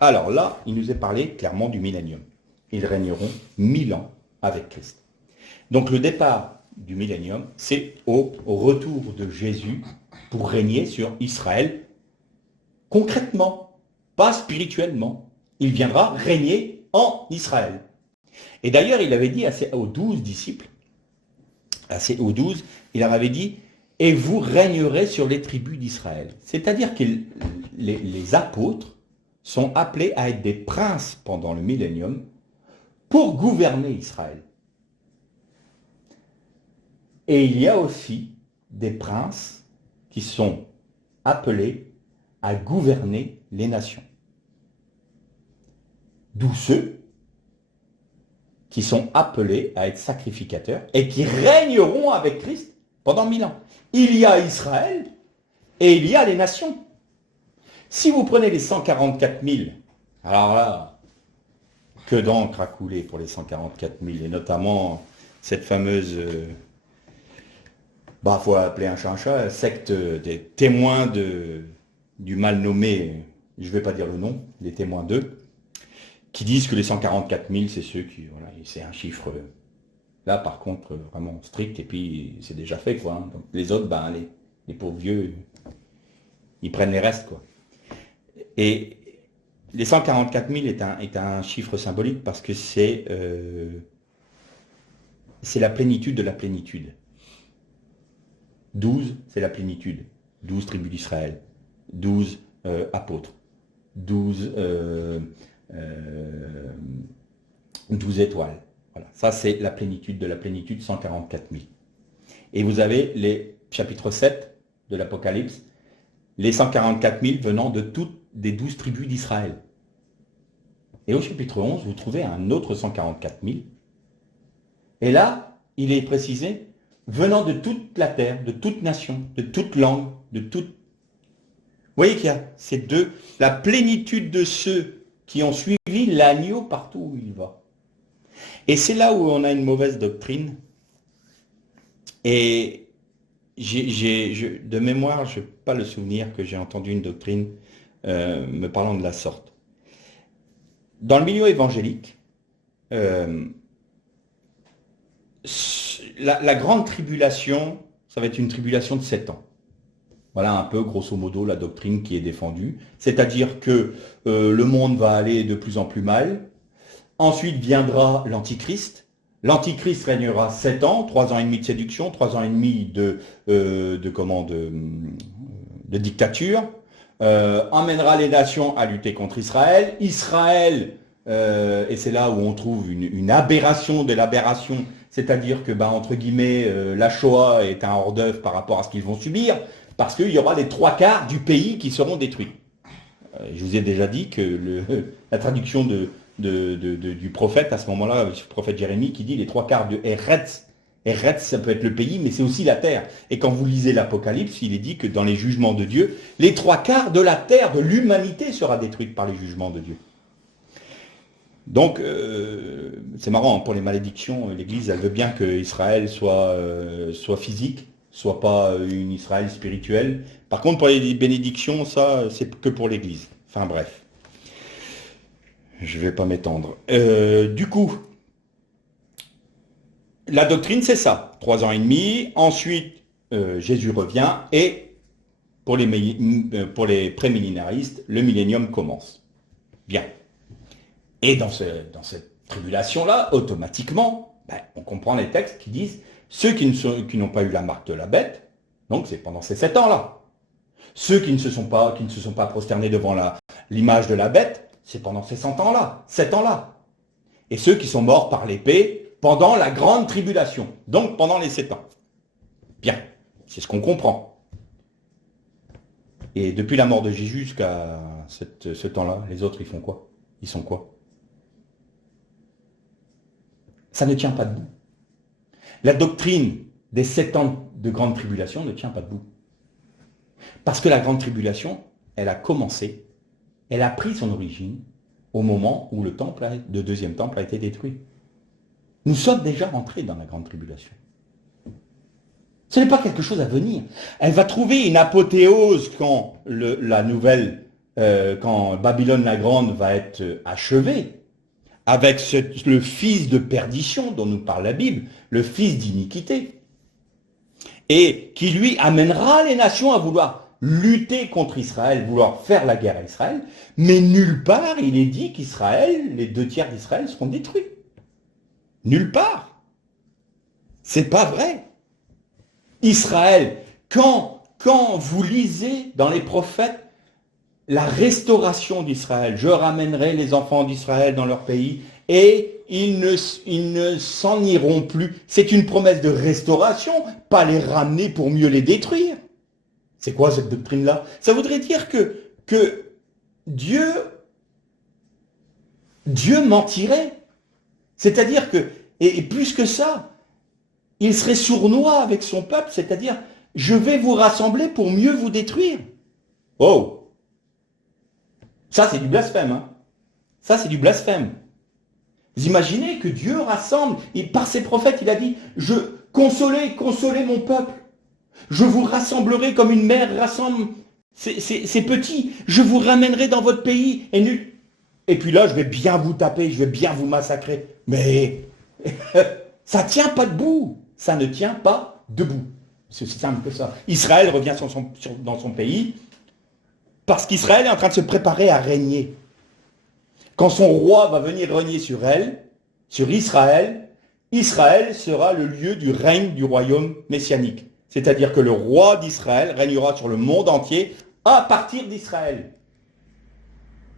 Alors là, il nous est parlé clairement du millénium. Ils régneront 1000 ans avec Christ. Donc le départ du millénium, c'est au retour de Jésus pour régner sur Israël concrètement, pas spirituellement. Il viendra régner en Israël. Et d'ailleurs, il avait dit aux 12 disciples, aux 12, il leur avait dit, et vous régnerez sur les tribus d'Israël. C'est-à-dire que les apôtres sont appelés à être des princes pendant le millénium pour gouverner Israël. Et il y a aussi des princes qui sont appelés à gouverner les nations. D'où ceux qui sont appelés à être sacrificateurs et qui régneront avec Christ pendant 1000 ans. Il y a Israël et il y a les nations. Si vous prenez les 144 000, alors là, que d'encre a coulé pour les 144 000, et notamment cette fameuse... faut appeler un chat, secte des témoins du mal nommé, je ne vais pas dire le nom, les témoins d'eux, qui disent que les 144 000, c'est ceux qui, voilà, c'est un chiffre, là par contre, vraiment strict, et puis c'est déjà fait, quoi. Hein. Donc, les autres, les pauvres vieux, ils prennent les restes, quoi. Et les 144 000 est un chiffre symbolique parce que c'est la plénitude de la plénitude. 12, c'est la plénitude. 12 tribus d'Israël, 12 apôtres, 12 étoiles. Voilà. Ça, c'est la plénitude de la plénitude, 144 000. Et vous avez les chapitres 7 de l'Apocalypse, les 144 000 venant de toutes des 12 tribus d'Israël. Et au chapitre 11, vous trouvez un autre 144 000. Et là, il est précisé, venant de toute la terre, de toute nation, de toute langue, de toute voyez qu'il y a ces deux, la plénitude de ceux qui ont suivi l'agneau partout où il va. Et c'est là où on a une mauvaise doctrine. Et de mémoire, je n'ai pas le souvenir que j'ai entendu une doctrine me parlant de la sorte. Dans le milieu évangélique, la grande tribulation, ça va être une tribulation de 7 ans. Voilà un peu, grosso modo, la doctrine qui est défendue. C'est-à-dire que le monde va aller de plus en plus mal. Ensuite viendra l'Antichrist. L'Antichrist régnera 7 ans, 3 ans et demi de séduction, 3 ans et demi de dictature. Emmènera les nations à lutter contre Israël. Israël, et c'est là où on trouve une aberration de l'aberration, c'est-à-dire que, entre guillemets, la Shoah est un hors-d'œuvre par rapport à ce qu'ils vont subir, parce qu'il y aura les 3/4 du pays qui seront détruits. Je vous ai déjà dit que la traduction du prophète, à ce moment-là, le prophète Jérémie, qui dit les 3/4 de Eretz. Eretz, ça peut être le pays, mais c'est aussi la terre. Et quand vous lisez l'Apocalypse, il est dit que dans les jugements de Dieu, les 3/4 de la terre, de l'humanité, sera détruite par les jugements de Dieu. Donc, c'est marrant, pour les malédictions, l'Église, elle veut bien que Israël soit physique, soit pas une Israël spirituelle. Par contre, pour les bénédictions, ça, c'est que pour l'Église. Enfin bref. Je ne vais pas m'étendre. Du coup, la doctrine, c'est ça. 3 ans et demi. Ensuite, Jésus revient. Et pour les prémillénaristes, le millénium commence. Bien. Et dans cette tribulation-là, automatiquement, on comprend les textes qui disent ceux qui n'ont pas eu la marque de la bête, donc c'est pendant ces 7 ans-là. Ceux qui ne se sont pas prosternés devant l'image de la bête, c'est pendant ces 7 ans-là. Et ceux qui sont morts par l'épée pendant la grande tribulation, donc pendant les 7 ans. Bien, c'est ce qu'on comprend. Et depuis la mort de Jésus jusqu'à ce temps-là, les autres, ils font quoi? Ils sont quoi? Ça ne tient pas debout. La doctrine des 7 ans de grande tribulation ne tient pas debout. Parce que la grande tribulation, elle a commencé, elle a pris son origine au moment où le deuxième temple a été détruit. Nous sommes déjà rentrés dans la grande tribulation. Ce n'est pas quelque chose à venir. Elle va trouver une apothéose quand quand Babylone la Grande va être achevée, avec le fils de perdition dont nous parle la Bible, le fils d'iniquité, et qui lui amènera les nations à vouloir lutter contre Israël, vouloir faire la guerre à Israël, mais nulle part il est dit qu'Israël, les 2/3 d'Israël seront détruits. Nulle part. C'est pas vrai. Israël, quand vous lisez dans les prophètes la restauration d'Israël, je ramènerai les enfants d'Israël dans leur pays et ils ne s'en iront plus. C'est une promesse de restauration, pas les ramener pour mieux les détruire. C'est quoi cette doctrine-là? Ça voudrait dire que Dieu mentirait. C'est-à-dire que, et plus que ça, il serait sournois avec son peuple, c'est-à-dire, je vais vous rassembler pour mieux vous détruire. Oh! Ça, c'est du blasphème. Hein. Ça, c'est du blasphème. Vous imaginez que Dieu rassemble, et par ses prophètes, il a dit, consolez mon peuple. Je vous rassemblerai comme une mère rassemble ses petits. Je vous ramènerai dans votre pays. Et puis là, je vais bien vous taper, je vais bien vous massacrer. Mais ça ne tient pas debout. Ça ne tient pas debout. C'est aussi simple que ça. Israël revient dans son pays parce qu'Israël est en train de se préparer à régner. Quand son roi va venir régner sur Israël, Israël sera le lieu du règne du royaume messianique. C'est-à-dire que le roi d'Israël régnera sur le monde entier à partir d'Israël.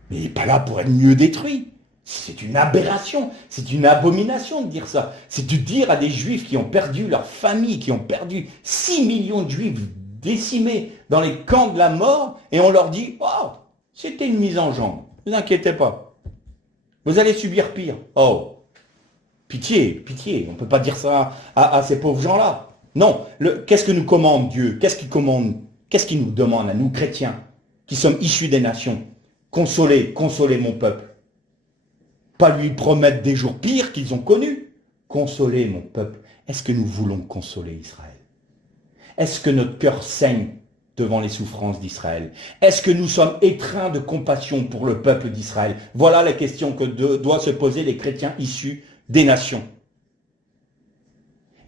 Mais il n'est pas là pour être mieux détruit. C'est une aberration, c'est une abomination de dire ça. C'est de dire à des juifs qui ont perdu leur famille, qui ont perdu 6 millions de juifs décimés dans les camps de la mort, et on leur dit « Oh, c'était une mise en jambe, ne vous inquiétez pas. Vous allez subir pire. Oh, pitié, on ne peut pas dire ça à ces pauvres gens-là. Non, qu'est-ce que nous commande Dieu? Qu'est-ce qu'il nous demande à nous, chrétiens? qui sommes issus des nations, consolez mon peuple. Pas lui promettre des jours pires qu'ils ont connus. Consolez mon peuple. Est-ce que nous voulons consoler Israël? Est-ce que notre cœur saigne devant les souffrances d'Israël? Est-ce que nous sommes étreints de compassion pour le peuple d'Israël? Voilà la question que doivent se poser les chrétiens issus des nations.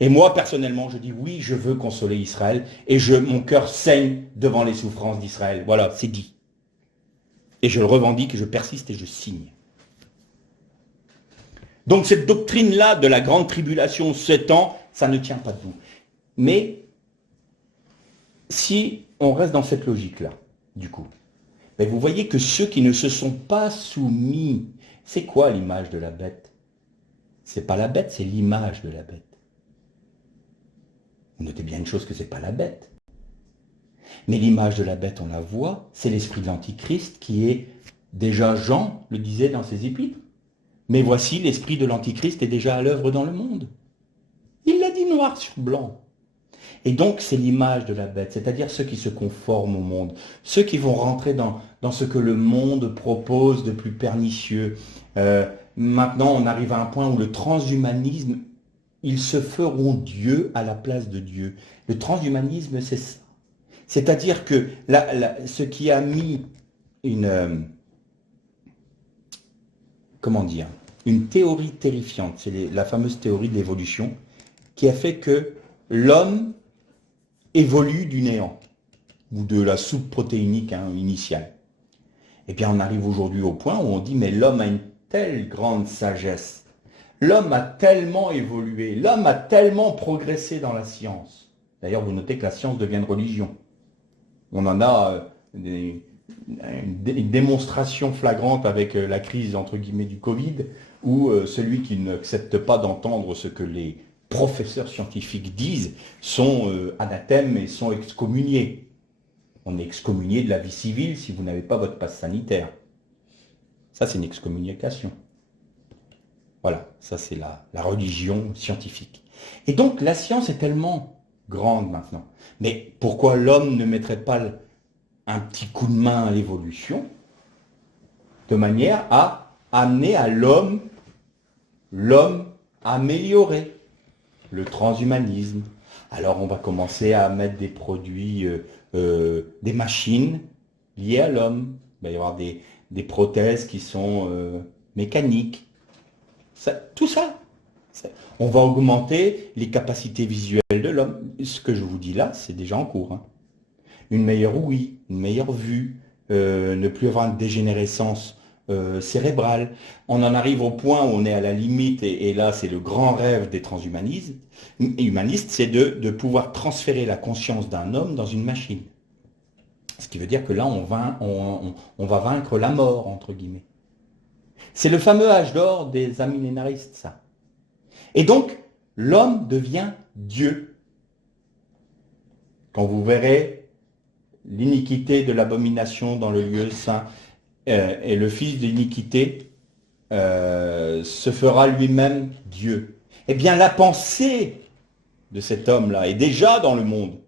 Et moi, personnellement, je dis oui, je veux consoler Israël et mon cœur saigne devant les souffrances d'Israël. Voilà, c'est dit. Et je le revendique, je persiste et je signe. Donc cette doctrine-là de la grande tribulation, 7 ans, ça ne tient pas debout. Mais si on reste dans cette logique-là, du coup, ben vous voyez que ceux qui ne se sont pas soumis, c'est quoi l'image de la bête? C'est pas la bête, c'est l'image de la bête. Vous notez bien une chose que c'est pas la bête. Mais l'image de la bête, on la voit, c'est l'esprit de l'Antichrist qui est, déjà Jean le disait dans ses épîtres, mais voici l'esprit de l'Antichrist est déjà à l'œuvre dans le monde. Il l'a dit noir sur blanc. Et donc c'est l'image de la bête, c'est-à-dire ceux qui se conforment au monde, ceux qui vont rentrer dans ce que le monde propose de plus pernicieux. Maintenant on arrive à un point où le transhumanisme, ils se feront Dieu à la place de Dieu. Le transhumanisme c'est ça. C'est-à-dire que ce qui a mis une théorie terrifiante, c'est la fameuse théorie de l'évolution, qui a fait que l'homme évolue du néant, ou de la soupe protéinique initiale. Et bien on arrive aujourd'hui au point où on dit, mais l'homme a une telle grande sagesse, l'homme a tellement évolué, l'homme a tellement progressé dans la science. D'ailleurs, vous notez que la science devient une religion. On en a une démonstration flagrante avec la crise, entre guillemets, du Covid, où celui qui n'accepte pas d'entendre ce que les professeurs scientifiques disent sont anathèmes et sont excommuniés. On est excommunié de la vie civile si vous n'avez pas votre passe sanitaire. Ça, c'est une excommunication. Voilà, ça c'est la religion scientifique. Et donc, la science est tellement grande maintenant. Mais pourquoi l'homme ne mettrait pas un petit coup de main à l'évolution de manière à amener à l'homme amélioré, le transhumanisme? Alors on va commencer à mettre des produits, des machines liées à l'homme. Il va y avoir des prothèses qui sont mécaniques. Tout ça. On va augmenter les capacités visuelles de l'homme. Ce que je vous dis là, c'est déjà en cours. Hein. Une meilleure ouïe, une meilleure vue, ne plus avoir une dégénérescence cérébrale. On en arrive au point où on est à la limite, et là c'est le grand rêve des transhumanistes, c'est de pouvoir transférer la conscience d'un homme dans une machine. Ce qui veut dire que là on va vaincre la mort, entre guillemets. C'est le fameux âge d'or des amillénaristes, ça. Et donc, l'homme devient Dieu. Quand vous verrez l'iniquité de l'abomination dans le lieu saint, et le fils de l'iniquité se fera lui-même Dieu. Eh bien, la pensée de cet homme-là est déjà dans le monde.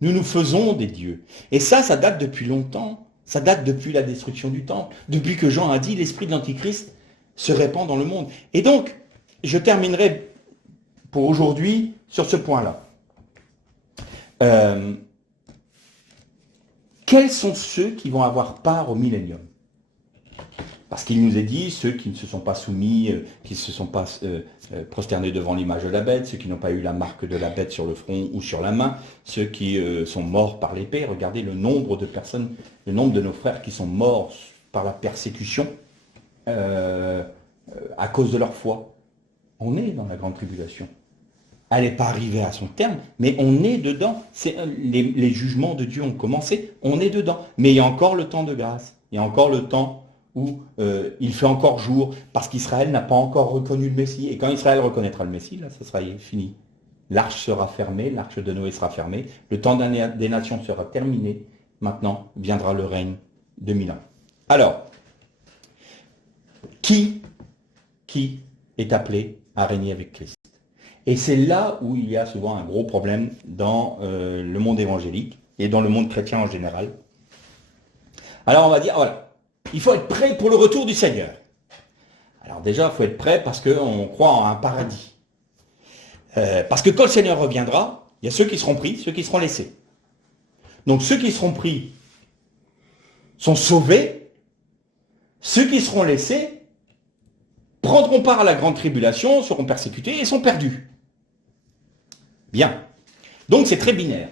Nous nous faisons des dieux. Et ça date depuis longtemps. Ça date depuis la destruction du temple. Depuis que Jean a dit, l'esprit de l'Antichrist se répand dans le monde. Et donc, je terminerai pour aujourd'hui sur ce point-là. Quels sont ceux qui vont avoir part au millénium? Parce qu'il nous est dit, ceux qui ne se sont pas soumis, qui ne se sont pas prosternés devant l'image de la bête, ceux qui n'ont pas eu la marque de la bête sur le front ou sur la main, ceux qui sont morts par l'épée. Regardez le nombre de personnes, le nombre de nos frères qui sont morts par la persécution à cause de leur foi. On est dans la grande tribulation. Elle n'est pas arrivée à son terme, mais on est dedans. Les jugements de Dieu ont commencé, on est dedans. Mais il y a encore le temps de grâce, il y a encore le temps où il fait encore jour, parce qu'Israël n'a pas encore reconnu le Messie. Et quand Israël reconnaîtra le Messie, là, ça sera fini. L'arche sera fermée, l'arche de Noé sera fermée, le temps des nations sera terminé. Maintenant viendra le règne de 1000 ans. Alors, qui est appelé à régner avec Christ? Et c'est là où il y a souvent un gros problème dans le monde évangélique et dans le monde chrétien en général. Alors on va dire, voilà, il faut être prêt pour le retour du Seigneur. Alors déjà, il faut être prêt parce qu'on croit en un paradis. Parce que quand le Seigneur reviendra, il y a ceux qui seront pris, ceux qui seront laissés. Donc ceux qui seront pris sont sauvés, ceux qui seront laissés prendront part à la grande tribulation, seront persécutés et sont perdus. Bien. Donc c'est très binaire.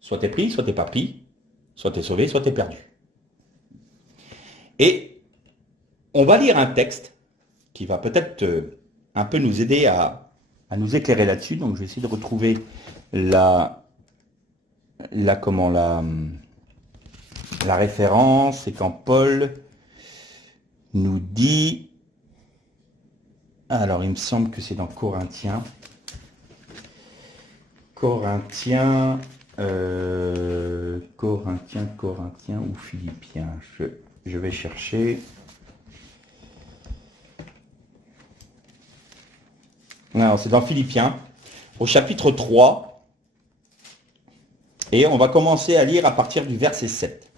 Soit t'es pris, soit t'es pas pris, soit t'es sauvé, soit t'es perdu. Et on va lire un texte qui va peut-être un peu nous aider à nous éclairer là-dessus. Donc je vais essayer de retrouver la référence. C'est quand Paul nous dit, alors il me semble que c'est dans Corinthiens ou Philippiens. Je vais chercher. Alors, c'est dans Philippiens, au chapitre 3, et on va commencer à lire à partir du verset 7.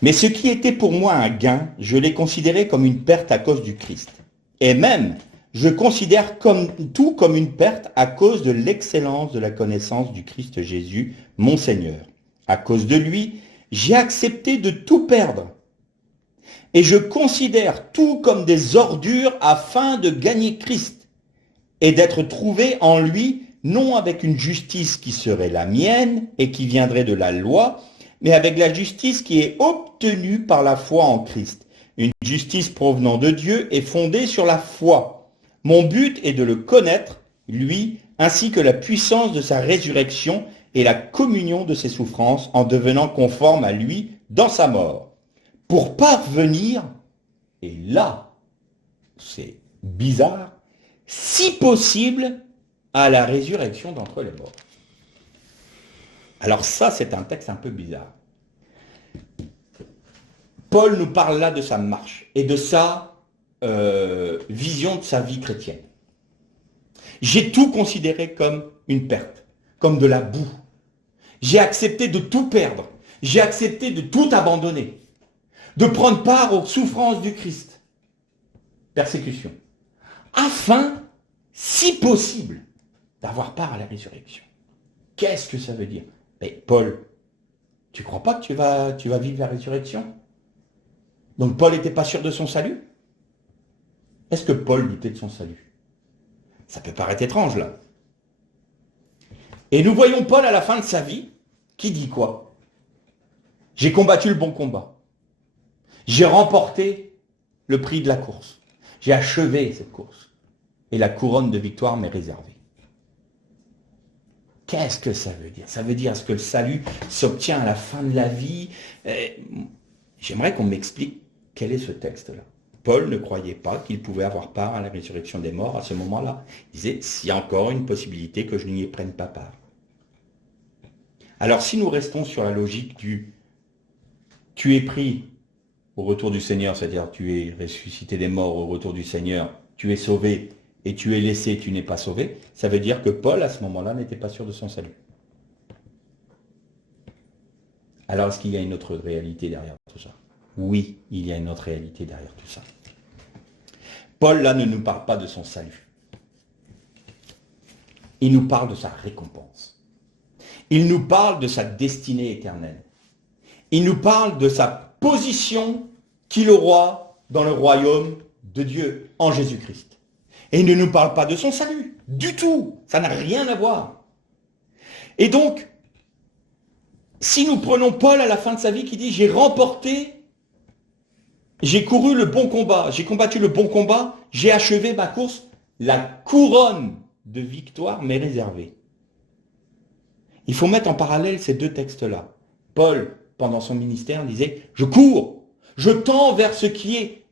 Mais ce qui était pour moi un gain, je l'ai considéré comme une perte à cause du Christ. Et même, je considère tout comme une perte à cause de l'excellence de la connaissance du Christ Jésus, mon Seigneur. À cause de lui, j'ai accepté de tout perdre. Et je considère tout comme des ordures afin de gagner Christ et d'être trouvé en lui, non avec une justice qui serait la mienne et qui viendrait de la loi, mais avec la justice qui est obtenue par la foi en Christ. Une justice provenant de Dieu et fondée sur la foi. Mon but est de le connaître, lui, ainsi que la puissance de sa résurrection et la communion de ses souffrances en devenant conforme à lui dans sa mort. Pour parvenir, et là, c'est bizarre, si possible, à la résurrection d'entre les morts. Alors ça, c'est un texte un peu bizarre. Paul nous parle là de sa marche et de sa vision de sa vie chrétienne. J'ai tout considéré comme une perte, comme de la boue. J'ai accepté de tout perdre. J'ai accepté de tout abandonner. De prendre part aux souffrances du Christ. Persécution. Afin, si possible, d'avoir part à la résurrection. Qu'est-ce que ça veut dire? Mais Paul, tu crois pas que tu vas vivre la résurrection? Donc Paul n'était pas sûr de son salut? Est-ce que Paul doutait de son salut? Ça peut paraître étrange là. Et nous voyons Paul à la fin de sa vie, qui dit quoi? J'ai combattu le bon combat. J'ai remporté le prix de la course. J'ai achevé cette course. Et la couronne de victoire m'est réservée. Qu'est-ce que ça veut dire? Ça veut dire, est-ce que le salut s'obtient à la fin de la vie? J'aimerais qu'on m'explique quel est ce texte-là. Paul ne croyait pas qu'il pouvait avoir part à la résurrection des morts à ce moment-là. Il disait, s'il y a encore une possibilité que je n'y prenne pas part. Alors si nous restons sur la logique du « tu es pris au retour du Seigneur », c'est-à-dire tu es ressuscité des morts au retour du Seigneur, tu es sauvé et tu es laissé, tu n'es pas sauvé, ça veut dire que Paul, à ce moment-là, n'était pas sûr de son salut. Alors, est-ce qu'il y a une autre réalité derrière tout ça? Oui, il y a une autre réalité derrière tout ça. Paul, là, ne nous parle pas de son salut. Il nous parle de sa récompense. Il nous parle de sa destinée éternelle. Il nous parle de sa position qu'il aura dans le royaume de Dieu en Jésus-Christ. Et il ne nous parle pas de son salut, du tout. Ça n'a rien à voir. Et donc, si nous prenons Paul à la fin de sa vie qui dit « J'ai remporté, j'ai couru le bon combat, j'ai combattu le bon combat, j'ai achevé ma course, la couronne de victoire m'est réservée. » Il faut mettre en parallèle ces deux textes-là. Paul, pendant son ministère, disait « Je cours, je tends vers ce qui est,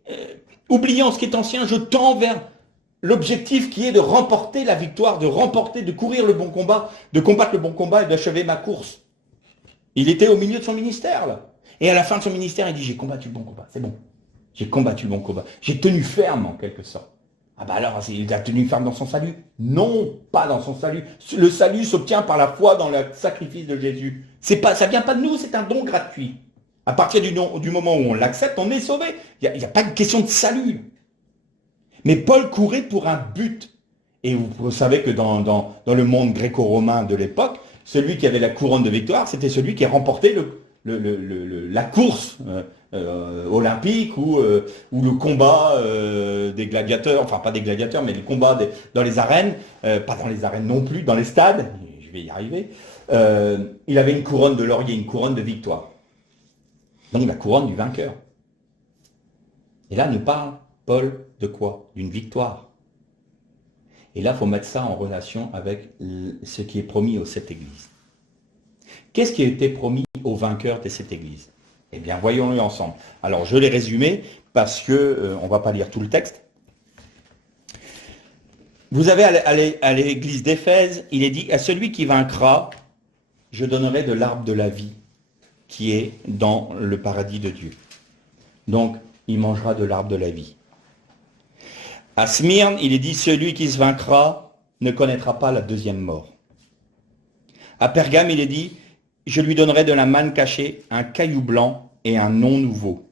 oubliant ce qui est ancien, je tends vers l'objectif qui est de remporter la victoire, de courir le bon combat, de combattre le bon combat et d'achever ma course. » Il était au milieu de son ministère, là. Et à la fin de son ministère, il dit « J'ai combattu le bon combat, c'est bon. J'ai combattu le bon combat. J'ai tenu ferme, en quelque sorte. Ah ben alors, il a tenu ferme dans son salut? Non, pas dans son salut. Le salut s'obtient par la foi dans le sacrifice de Jésus. Ça vient pas de nous, c'est un don gratuit. À partir du moment où on l'accepte, on est sauvé. Il n'y a pas de question de salut. Mais Paul courait pour un but. Et vous savez que dans le monde gréco-romain de l'époque, celui qui avait la couronne de victoire, c'était celui qui remportait la course olympique ou le combat des gladiateurs, enfin pas des gladiateurs, mais les combats dans les arènes, pas dans les arènes non plus, dans les stades, je vais y arriver. Il avait une couronne de laurier, une couronne de victoire. Donc la couronne du vainqueur. Et là, nous parle Paul de quoi? D'une victoire. Et là, il faut mettre ça en relation avec ce qui est promis aux 7 églises. Qu'est-ce qui a été promis aux vainqueurs de cette église? Eh bien, voyons-le ensemble. Alors, je l'ai résumé parce que on ne va pas lire tout le texte. Vous avez à l'église d'Éphèse, il est dit, à celui qui vaincra, je donnerai de l'arbre de la vie qui est dans le paradis de Dieu. Donc, il mangera de l'arbre de la vie. À Smyrne, il est dit, celui qui se vaincra ne connaîtra pas la deuxième mort. À Pergame, il est dit, je lui donnerai de la manne cachée, un caillou blanc et un nom nouveau.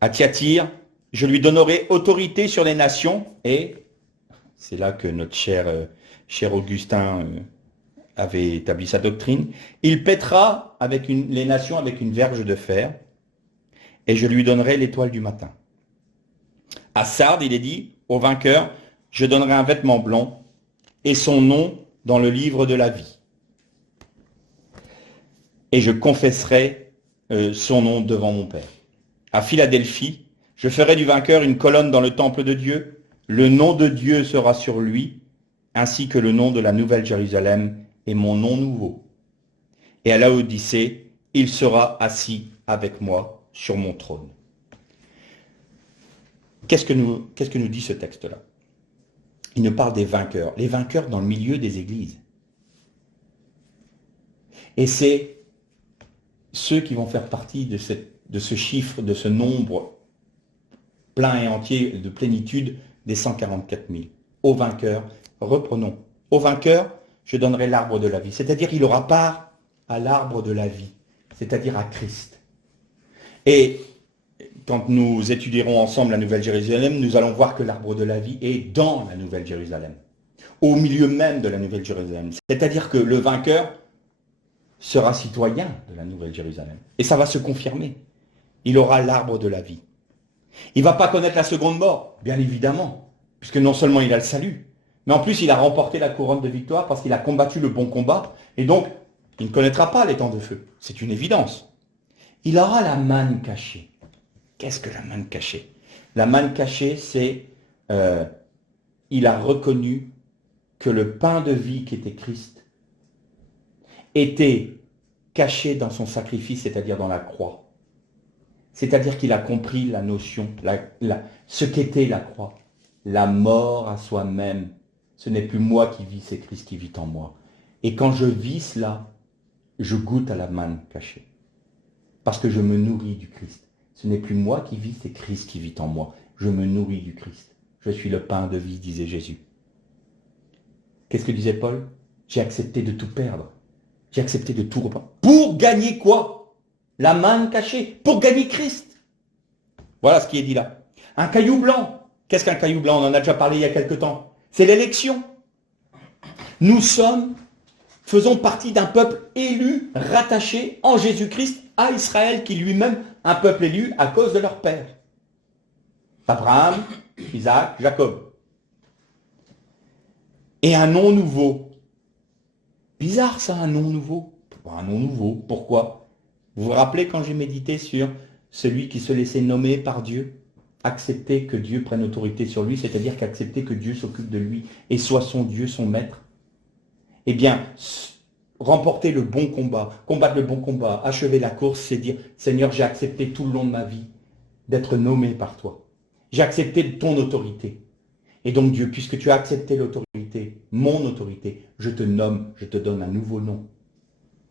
À Thyatire, je lui donnerai autorité sur les nations, et c'est là que notre cher Augustin avait établi sa doctrine, il pètera les nations avec une verge de fer, et je lui donnerai l'étoile du matin. À Sardes, il est dit, au vainqueur, je donnerai un vêtement blanc, et son nom dans le livre de la vie. Et je confesserai son nom devant mon Père. À Philadelphie, je ferai du vainqueur une colonne dans le temple de Dieu. Le nom de Dieu sera sur lui, ainsi que le nom de la nouvelle Jérusalem et mon nom nouveau. Et à Laodicée, il sera assis avec moi sur mon trône. Qu'est-ce que nous dit ce texte-là? Il nous parle des vainqueurs. Les vainqueurs dans le milieu des églises. Et c'est ceux qui vont faire partie de ce chiffre, de ce nombre plein et entier de plénitude des 144 000. Aux vainqueurs, reprenons. Aux vainqueurs, je donnerai l'arbre de la vie. C'est-à-dire qu'il aura part à l'arbre de la vie, c'est-à-dire à Christ. Et quand nous étudierons ensemble la Nouvelle Jérusalem, nous allons voir que l'arbre de la vie est dans la Nouvelle Jérusalem, au milieu même de la Nouvelle Jérusalem. C'est-à-dire que le vainqueur sera citoyen de la Nouvelle Jérusalem. Et ça va se confirmer. Il aura l'arbre de la vie. Il ne va pas connaître la seconde mort, bien évidemment, puisque non seulement il a le salut, mais en plus il a remporté la couronne de victoire parce qu'il a combattu le bon combat, et donc il ne connaîtra pas les temps de feu. C'est une évidence. Il aura la manne cachée. Qu'est-ce que la manne cachée? La manne cachée, c'est il a reconnu que le pain de vie qui était Christ était caché dans son sacrifice, c'est-à-dire dans la croix. C'est-à-dire qu'il a compris la notion, ce qu'était la croix. La mort à soi-même. Ce n'est plus moi qui vis, c'est Christ qui vit en moi. Et quand je vis cela, je goûte à la manne cachée. Parce que je me nourris du Christ. Ce n'est plus moi qui vis, c'est Christ qui vit en moi. Je me nourris du Christ. Je suis le pain de vie, disait Jésus. Qu'est-ce que disait Paul? J'ai accepté de tout perdre. J'ai accepté de tout reprendre. Pour gagner quoi? La manne cachée. Pour gagner Christ. Voilà ce qui est dit là. Un caillou blanc. Qu'est-ce qu'un caillou blanc? On en a déjà parlé il y a quelque temps. C'est l'élection. Nous faisons partie d'un peuple élu, rattaché en Jésus-Christ à Israël, qui lui-même, un peuple élu à cause de leur père. Abraham, Isaac, Jacob. Et un nom nouveau. Bizarre ça, un nom nouveau. Un nom nouveau, pourquoi? Vous vous rappelez quand j'ai médité sur celui qui se laissait nommer par Dieu? Accepter que Dieu prenne autorité sur lui, c'est-à-dire qu'accepter que Dieu s'occupe de lui et soit son Dieu, son maître. Eh bien, remporter le bon combat, combattre le bon combat, achever la course, c'est dire, Seigneur, j'ai accepté tout le long de ma vie d'être nommé par toi. J'ai accepté ton autorité. Et donc Dieu, puisque tu as accepté l'autorité, mon autorité, je te nomme, je te donne un nouveau nom.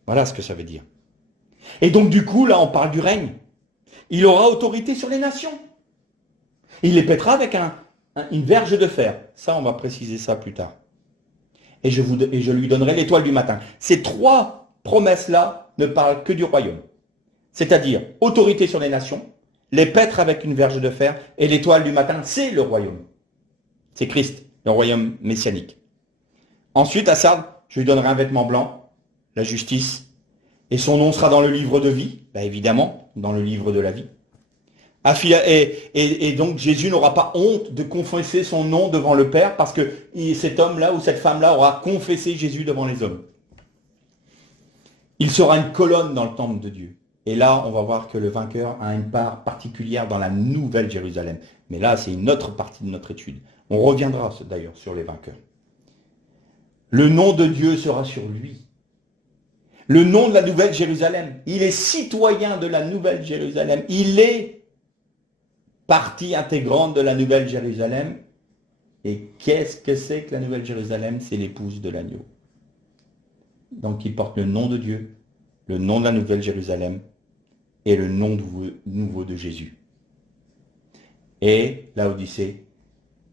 Voilà ce que ça veut dire. Et donc du coup, là, on parle du règne. Il aura autorité sur les nations. Il les pètera avec une verge de fer. Ça, on va préciser ça plus tard. Et je lui donnerai l'étoile du matin. Ces trois promesses-là ne parlent que du royaume. C'est-à-dire autorité sur les nations, les pètre avec une verge de fer, et l'étoile du matin, c'est le royaume. C'est Christ, le royaume messianique. Ensuite, à Sardes, je lui donnerai un vêtement blanc, la justice, et son nom sera dans le livre de vie, évidemment, dans le livre de la vie. Et donc Jésus n'aura pas honte de confesser son nom devant le Père, parce que cet homme-là ou cette femme-là aura confessé Jésus devant les hommes. Il sera une colonne dans le temple de Dieu. Et là, on va voir que le vainqueur a une part particulière dans la nouvelle Jérusalem. Mais là, c'est une autre partie de notre étude. On reviendra d'ailleurs sur les vainqueurs. Le nom de Dieu sera sur lui. Le nom de la nouvelle Jérusalem. Il est citoyen de la nouvelle Jérusalem. Il est partie intégrante de la nouvelle Jérusalem. Et qu'est-ce que c'est que la nouvelle Jérusalem? C'est l'épouse de l'agneau. Donc il porte le nom de Dieu, le nom de la nouvelle Jérusalem et le nom nouveau de Jésus. Et Laodicée,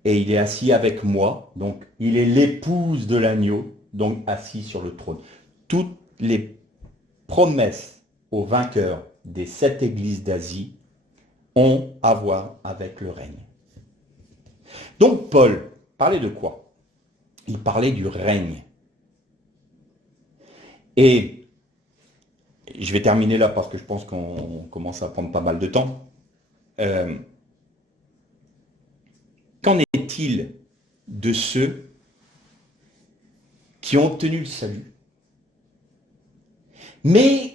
et il est assis avec moi, donc il est l'épouse de l'agneau, donc assis sur le trône. Toutes les promesses aux vainqueurs des 7 églises d'Asie ont à voir avec le règne. Donc Paul parlait de quoi? Il parlait du règne. Et je vais terminer là parce que je pense qu'on commence à prendre pas mal de temps. Qu'en est-il de ceux qui ont obtenu le salut, mais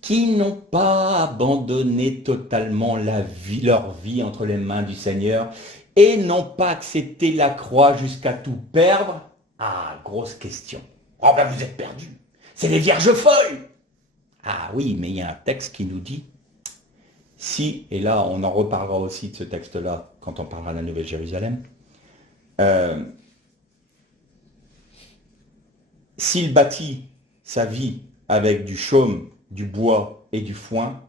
qui n'ont pas abandonné totalement leur vie entre les mains du Seigneur et n'ont pas accepté la croix jusqu'à tout perdre? Ah, grosse question. Oh ben vous êtes perdus. C'est les vierges folles. Ah oui, mais il y a un texte qui nous dit, si, et là on en reparlera aussi de ce texte-là quand on parlera de la Nouvelle Jérusalem, s'il bâtit sa vie avec du chaume, du bois et du foin,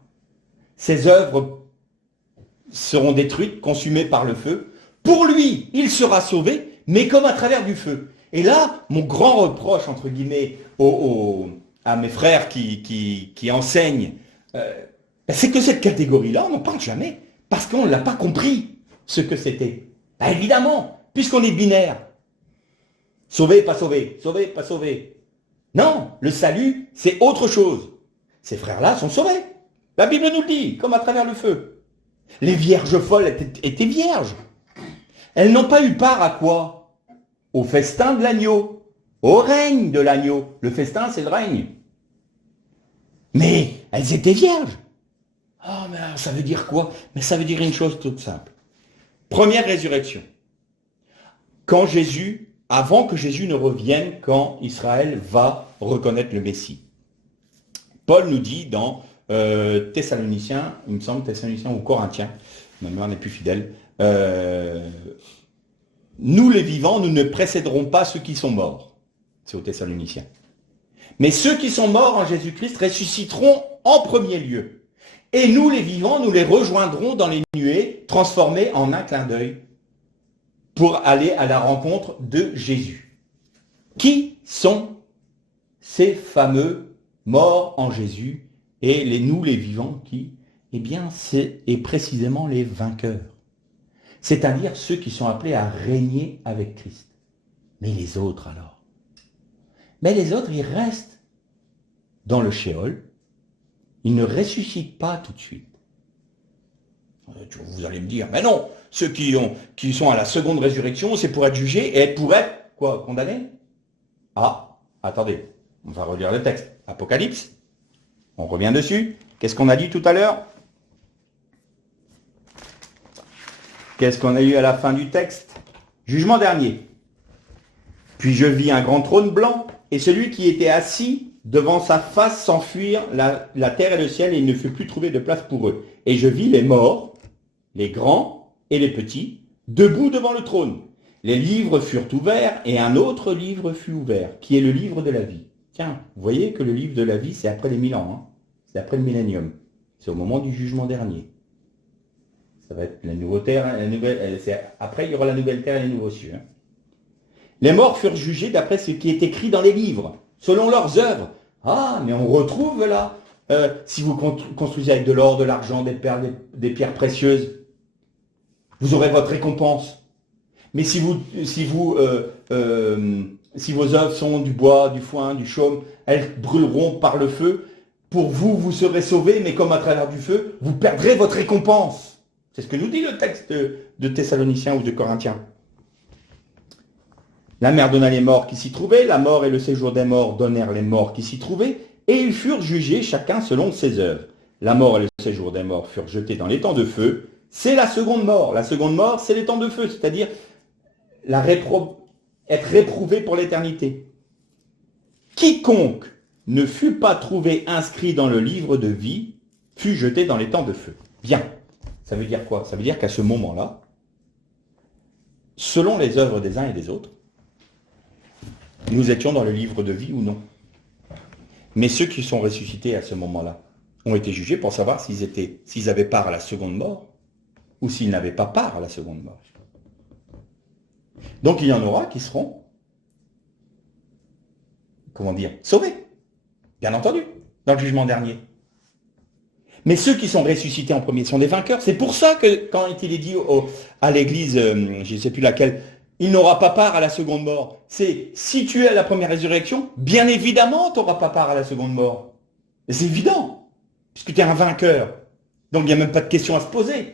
ses œuvres seront détruites, consumées par le feu. Pour lui, il sera sauvé, mais comme à travers du feu. Et là, mon grand reproche, entre guillemets, à mes frères qui enseignent, c'est que cette catégorie-là, on n'en parle jamais, parce qu'on ne l'a pas compris, ce que c'était. Évidemment, puisqu'on est binaire. Sauvé, pas sauvé, sauvé, pas sauvé. Non, le salut, c'est autre chose. Ces frères-là sont sauvés. La Bible nous le dit, comme à travers le feu. Les vierges folles étaient vierges. Elles n'ont pas eu part à quoi? Au festin de l'agneau, au règne de l'agneau. Le festin, c'est le règne. Mais elles étaient vierges. Ah, mais ça veut dire quoi? Mais ça veut dire une chose toute simple. Première résurrection. Avant que Jésus ne revienne, quand Israël va reconnaître le Messie. Paul nous dit dans Thessaloniciens, il me semble Thessaloniciens ou Corinthiens, ma mémoire n'est plus fidèle, nous les vivants, nous ne précéderons pas ceux qui sont morts. C'est aux Thessaloniciens. Mais ceux qui sont morts en Jésus-Christ ressusciteront en premier lieu. Et nous les vivants, nous les rejoindrons dans les nuées, transformés en un clin d'œil, pour aller à la rencontre de Jésus. Qui sont ces fameux morts en Jésus et nous les vivants qui? Eh bien, c'est précisément les vainqueurs. C'est-à-dire ceux qui sont appelés à régner avec Christ. Mais les autres alors? Mais les autres, ils restent dans le Sheol. Ils ne ressuscitent pas tout de suite. Vous allez me dire, mais non, ceux qui sont à la seconde résurrection, c'est pour être jugés et pour être, quoi, condamnés? Ah, attendez, on va relire le texte. Apocalypse, on revient dessus. Qu'est-ce qu'on a dit tout à l'heure? Qu'est-ce qu'on a eu à la fin du texte? Jugement dernier. Puis je vis un grand trône blanc, et celui qui était assis devant sa face s'enfuir la terre et le ciel, et il ne fut plus trouvé de place pour eux. Et je vis les morts, les grands et les petits, debout devant le trône. Les livres furent ouverts, et un autre livre fut ouvert, qui est le livre de la vie. Tiens, vous voyez que le livre de la vie, c'est après les 1000 ans, hein. C'est après le millénium. C'est au moment du jugement dernier. Ça va être la nouvelle terre, après il y aura la nouvelle terre et les nouveaux cieux. Hein. Les morts furent jugés d'après ce qui est écrit dans les livres, selon leurs œuvres. Ah, mais on retrouve là, si vous construisez avec de l'or, de l'argent, des perles, des pierres précieuses, vous aurez votre récompense. Mais si vos œuvres sont du bois, du foin, du chaume, elles brûleront par le feu. Pour vous, vous serez sauvés, mais comme à travers du feu, vous perdrez votre récompense. C'est ce que nous dit le texte de Thessaloniciens ou de Corinthiens. La mer donna les morts qui s'y trouvaient, la mort et le séjour des morts donnèrent les morts qui s'y trouvaient, et ils furent jugés chacun selon ses œuvres. La mort et le séjour des morts furent jetés dans les temps de feu. C'est la seconde mort. La seconde mort, c'est les temps de feu, c'est-à-dire être réprouvé pour l'éternité. Quiconque ne fut pas trouvé inscrit dans le livre de vie fut jeté dans les temps de feu. Bien. Ça veut dire quoi? Ça veut dire qu'à ce moment-là, selon les œuvres des uns et des autres, nous étions dans le livre de vie ou non. Mais ceux qui sont ressuscités à ce moment-là ont été jugés pour savoir s'ils avaient part à la seconde mort ou s'ils n'avaient pas part à la seconde mort. Donc il y en aura qui seront, sauvés, bien entendu, dans le jugement dernier. Mais ceux qui sont ressuscités en premier sont des vainqueurs. C'est pour ça que quand il est dit à l'église, je ne sais plus laquelle, il n'aura pas part à la seconde mort. C'est, si tu es à la première résurrection, bien évidemment, tu n'auras pas part à la seconde mort. C'est évident, puisque tu es un vainqueur. Donc il n'y a même pas de question à se poser.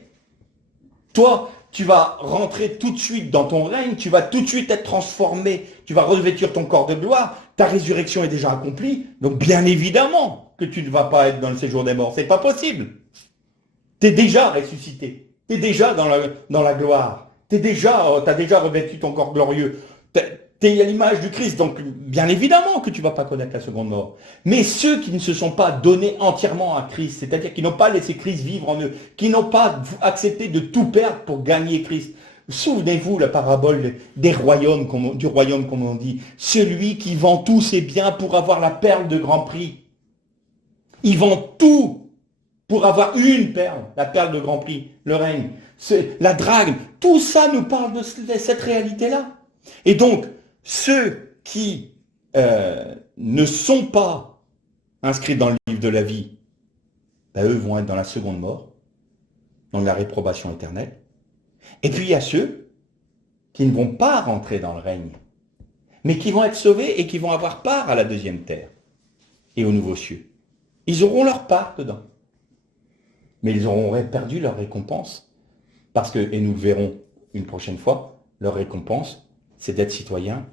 Toi, tu vas rentrer tout de suite dans ton règne, tu vas tout de suite être transformé, tu vas revêtir ton corps de gloire, ta résurrection est déjà accomplie, donc bien évidemment que tu ne vas pas être dans le séjour des morts, c'est pas possible. Tu es déjà ressuscité, tu es déjà dans la gloire, tu as déjà revêtu ton corps glorieux, tu es à l'image du Christ, donc bien évidemment que tu ne vas pas connaître la seconde mort. Mais ceux qui ne se sont pas donnés entièrement à Christ, c'est-à-dire qui n'ont pas laissé Christ vivre en eux, qui n'ont pas accepté de tout perdre pour gagner Christ. Souvenez-vous la parabole du royaume, comme on dit, celui qui vend tous ses biens pour avoir la perle de grand prix. Il vend tout pour avoir une perle, la perle de grand prix, le règne, la drague. Tout ça nous parle de cette réalité-là. Et donc, ceux qui ne sont pas inscrits dans le livre de la vie, eux vont être dans la seconde mort, dans la réprobation éternelle. Et puis il y a ceux qui ne vont pas rentrer dans le règne, mais qui vont être sauvés et qui vont avoir part à la deuxième terre et aux nouveaux cieux. Ils auront leur part dedans. Mais ils auront perdu leur récompense. Parce que, et nous le verrons une prochaine fois, leur récompense, c'est d'être citoyen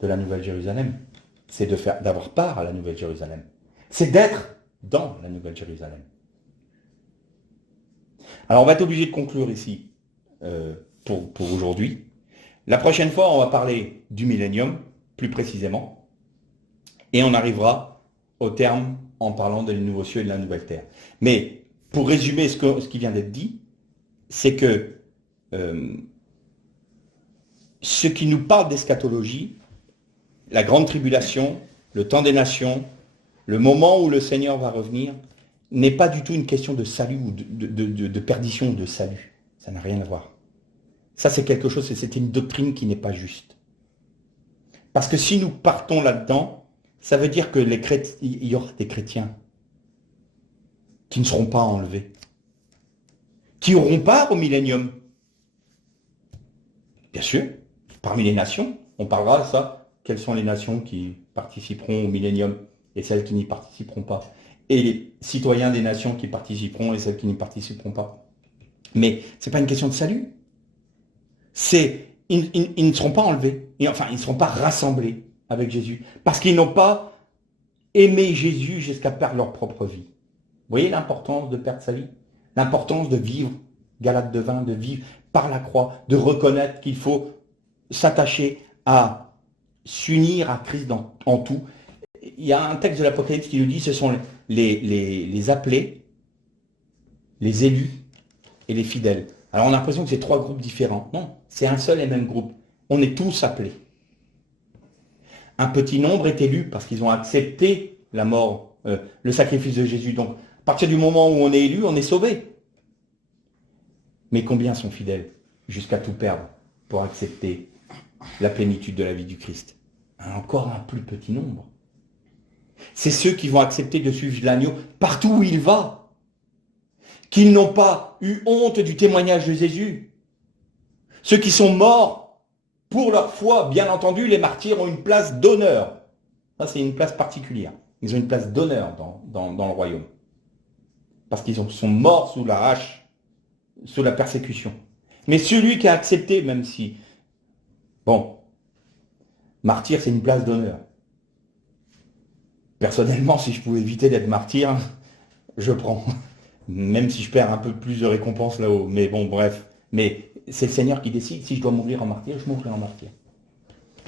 de la Nouvelle Jérusalem. C'est d'avoir part à la Nouvelle Jérusalem. C'est d'être dans la Nouvelle Jérusalem. Alors on va être obligé de conclure ici pour aujourd'hui. La prochaine fois, on va parler du millénium, plus précisément. Et on arrivera au terme en parlant des nouveaux cieux et de la nouvelle terre. Mais pour résumer ce qui vient d'être dit, c'est que ce qui nous parle d'eschatologie, la grande tribulation, le temps des nations, le moment où le Seigneur va revenir, n'est pas du tout une question de salut ou de perdition ou de salut. Ça n'a rien à voir. Ça, c'est quelque chose, c'est une doctrine qui n'est pas juste. Parce que si nous partons là-dedans, ça veut dire que il y aura des chrétiens qui ne seront pas enlevés, qui auront part au millénium. Bien sûr, parmi les nations, on parlera de ça. Quelles sont les nations qui participeront au millénium et celles qui n'y participeront pas? Et les citoyens des nations qui participeront et celles qui n'y participeront pas. Mais ce n'est pas une question de salut. Ils ne seront pas enlevés. Enfin, ils ne seront pas rassemblés avec Jésus. Parce qu'ils n'ont pas aimé Jésus jusqu'à perdre leur propre vie. Vous voyez l'importance de perdre sa vie? L'importance de vivre, Galates 2:20, de vivre par la croix, de reconnaître qu'il faut s'attacher à s'unir à Christ en tout. Il y a un texte de l'Apocalypse qui nous dit, ce sont les appelés, les élus et les fidèles. Alors on a l'impression que c'est trois groupes différents. Non, c'est un seul et même groupe. On est tous appelés. Un petit nombre est élu parce qu'ils ont accepté la mort, le sacrifice de Jésus. Donc, à partir du moment où on est élu, on est sauvé. Mais combien sont fidèles jusqu'à tout perdre pour accepter la plénitude de la vie du Christ? Encore un plus petit nombre. C'est ceux qui vont accepter de suivre l'agneau partout où il va, qui n'ont pas eu honte du témoignage de Jésus. Ceux qui sont morts pour leur foi, bien entendu, les martyrs ont une place d'honneur. Ça, c'est une place particulière. Ils ont une place d'honneur dans le royaume. Parce qu'ils sont morts sous la hache, sous la persécution. Mais celui qui a accepté, même si... Bon, martyr, c'est une place d'honneur. Personnellement, si je pouvais éviter d'être martyr, je prends. Même si je perds un peu plus de récompense là-haut. Mais bon, bref. Mais c'est le Seigneur qui décide. Si je dois mourir en martyr, je mourrai en martyr.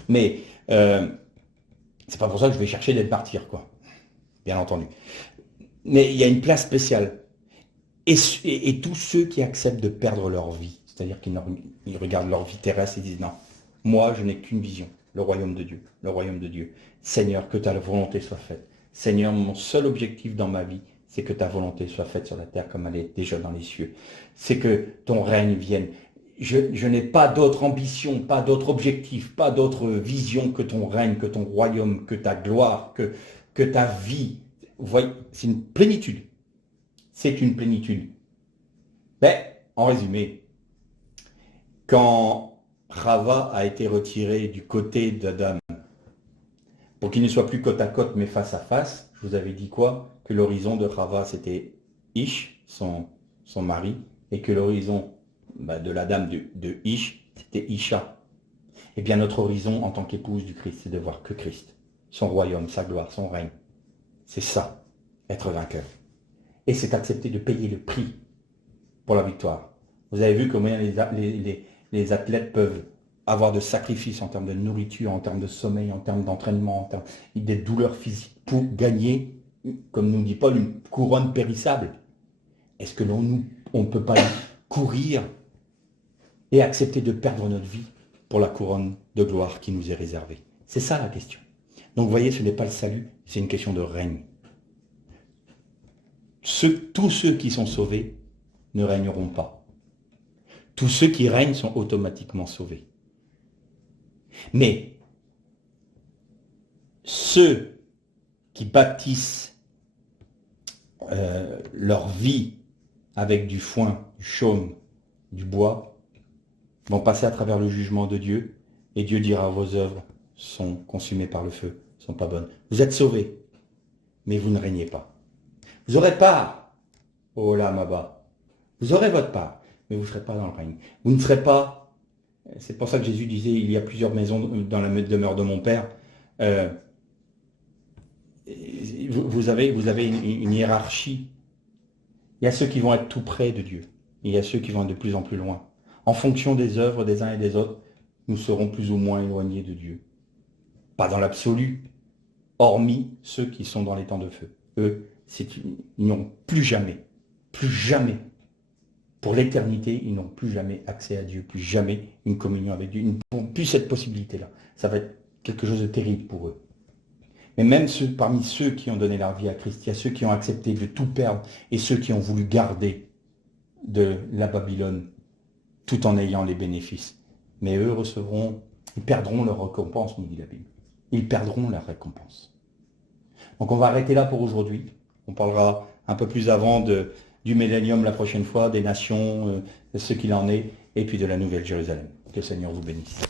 Mais c'est pas pour ça que je vais chercher d'être martyr, quoi. Bien entendu. Mais il y a une place spéciale. Et tous ceux qui acceptent de perdre leur vie, c'est-à-dire qu'ils regardent leur vie terrestre et disent non, moi je n'ai qu'une vision, le royaume de Dieu, le royaume de Dieu. Seigneur, que ta volonté soit faite. Seigneur, mon seul objectif dans ma vie, c'est que ta volonté soit faite sur la terre comme elle est déjà dans les cieux. C'est que ton règne vienne. Je n'ai pas d'autre ambition, pas d'autre objectif, pas d'autre vision que ton règne, que ton royaume, que ta gloire, que ta vie. Vous voyez, c'est une plénitude. C'est une plénitude. Mais, en résumé, quand Rava a été retiré du côté d'Adam, pour qu'il ne soit plus côte à côte mais face à face, je vous avais dit quoi? Que l'horizon de Rava c'était Ish, son mari, et que l'horizon de la dame de Ish, c'était Isha. Eh bien notre horizon en tant qu'épouse du Christ, c'est de voir que Christ, son royaume, sa gloire, son règne. C'est ça, être vainqueur. Et c'est accepter de payer le prix pour la victoire. Vous avez vu combien les athlètes peuvent avoir de sacrifices en termes de nourriture, en termes de sommeil, en termes d'entraînement, en termes des douleurs physiques pour gagner, comme nous dit Paul, une couronne périssable. Est-ce que on ne peut pas courir et accepter de perdre notre vie pour la couronne de gloire qui nous est réservée? C'est ça la question. Donc vous voyez, ce n'est pas le salut, c'est une question de règne. Tous ceux qui sont sauvés ne régneront pas. Tous ceux qui règnent sont automatiquement sauvés. Mais ceux qui bâtissent leur vie avec du foin, du chaume, du bois, vont passer à travers le jugement de Dieu, et Dieu dira: vos œuvres sont consumées par le feu, ne sont pas bonnes. Vous êtes sauvés, mais vous ne régnez pas. Vous aurez part, oh là, Maba, vous aurez votre part, mais vous ne serez pas dans le règne. Vous ne serez pas, c'est pour ça que Jésus disait, il y a plusieurs maisons dans la demeure de mon Père. Vous avez une hiérarchie. Il y a ceux qui vont être tout près de Dieu, et il y a ceux qui vont être de plus en plus loin. En fonction des œuvres des uns et des autres, nous serons plus ou moins éloignés de Dieu. Pas dans l'absolu, hormis ceux qui sont dans les temps de feu. Eux, ils n'ont plus jamais, pour l'éternité, ils n'ont plus jamais accès à Dieu, plus jamais une communion avec Dieu. Ils n'ont plus cette possibilité-là. Ça va être quelque chose de terrible pour eux. Mais même parmi ceux qui ont donné leur vie à Christ, il y a ceux qui ont accepté de tout perdre et ceux qui ont voulu garder de la Babylone tout en ayant les bénéfices. Mais eux ils perdront leur récompense, nous dit la Bible. Ils perdront leur récompense. Donc on va arrêter là pour aujourd'hui. On parlera un peu plus avant du millénium la prochaine fois, des nations, de ce qu'il en est, et puis de la Nouvelle Jérusalem. Que le Seigneur vous bénisse.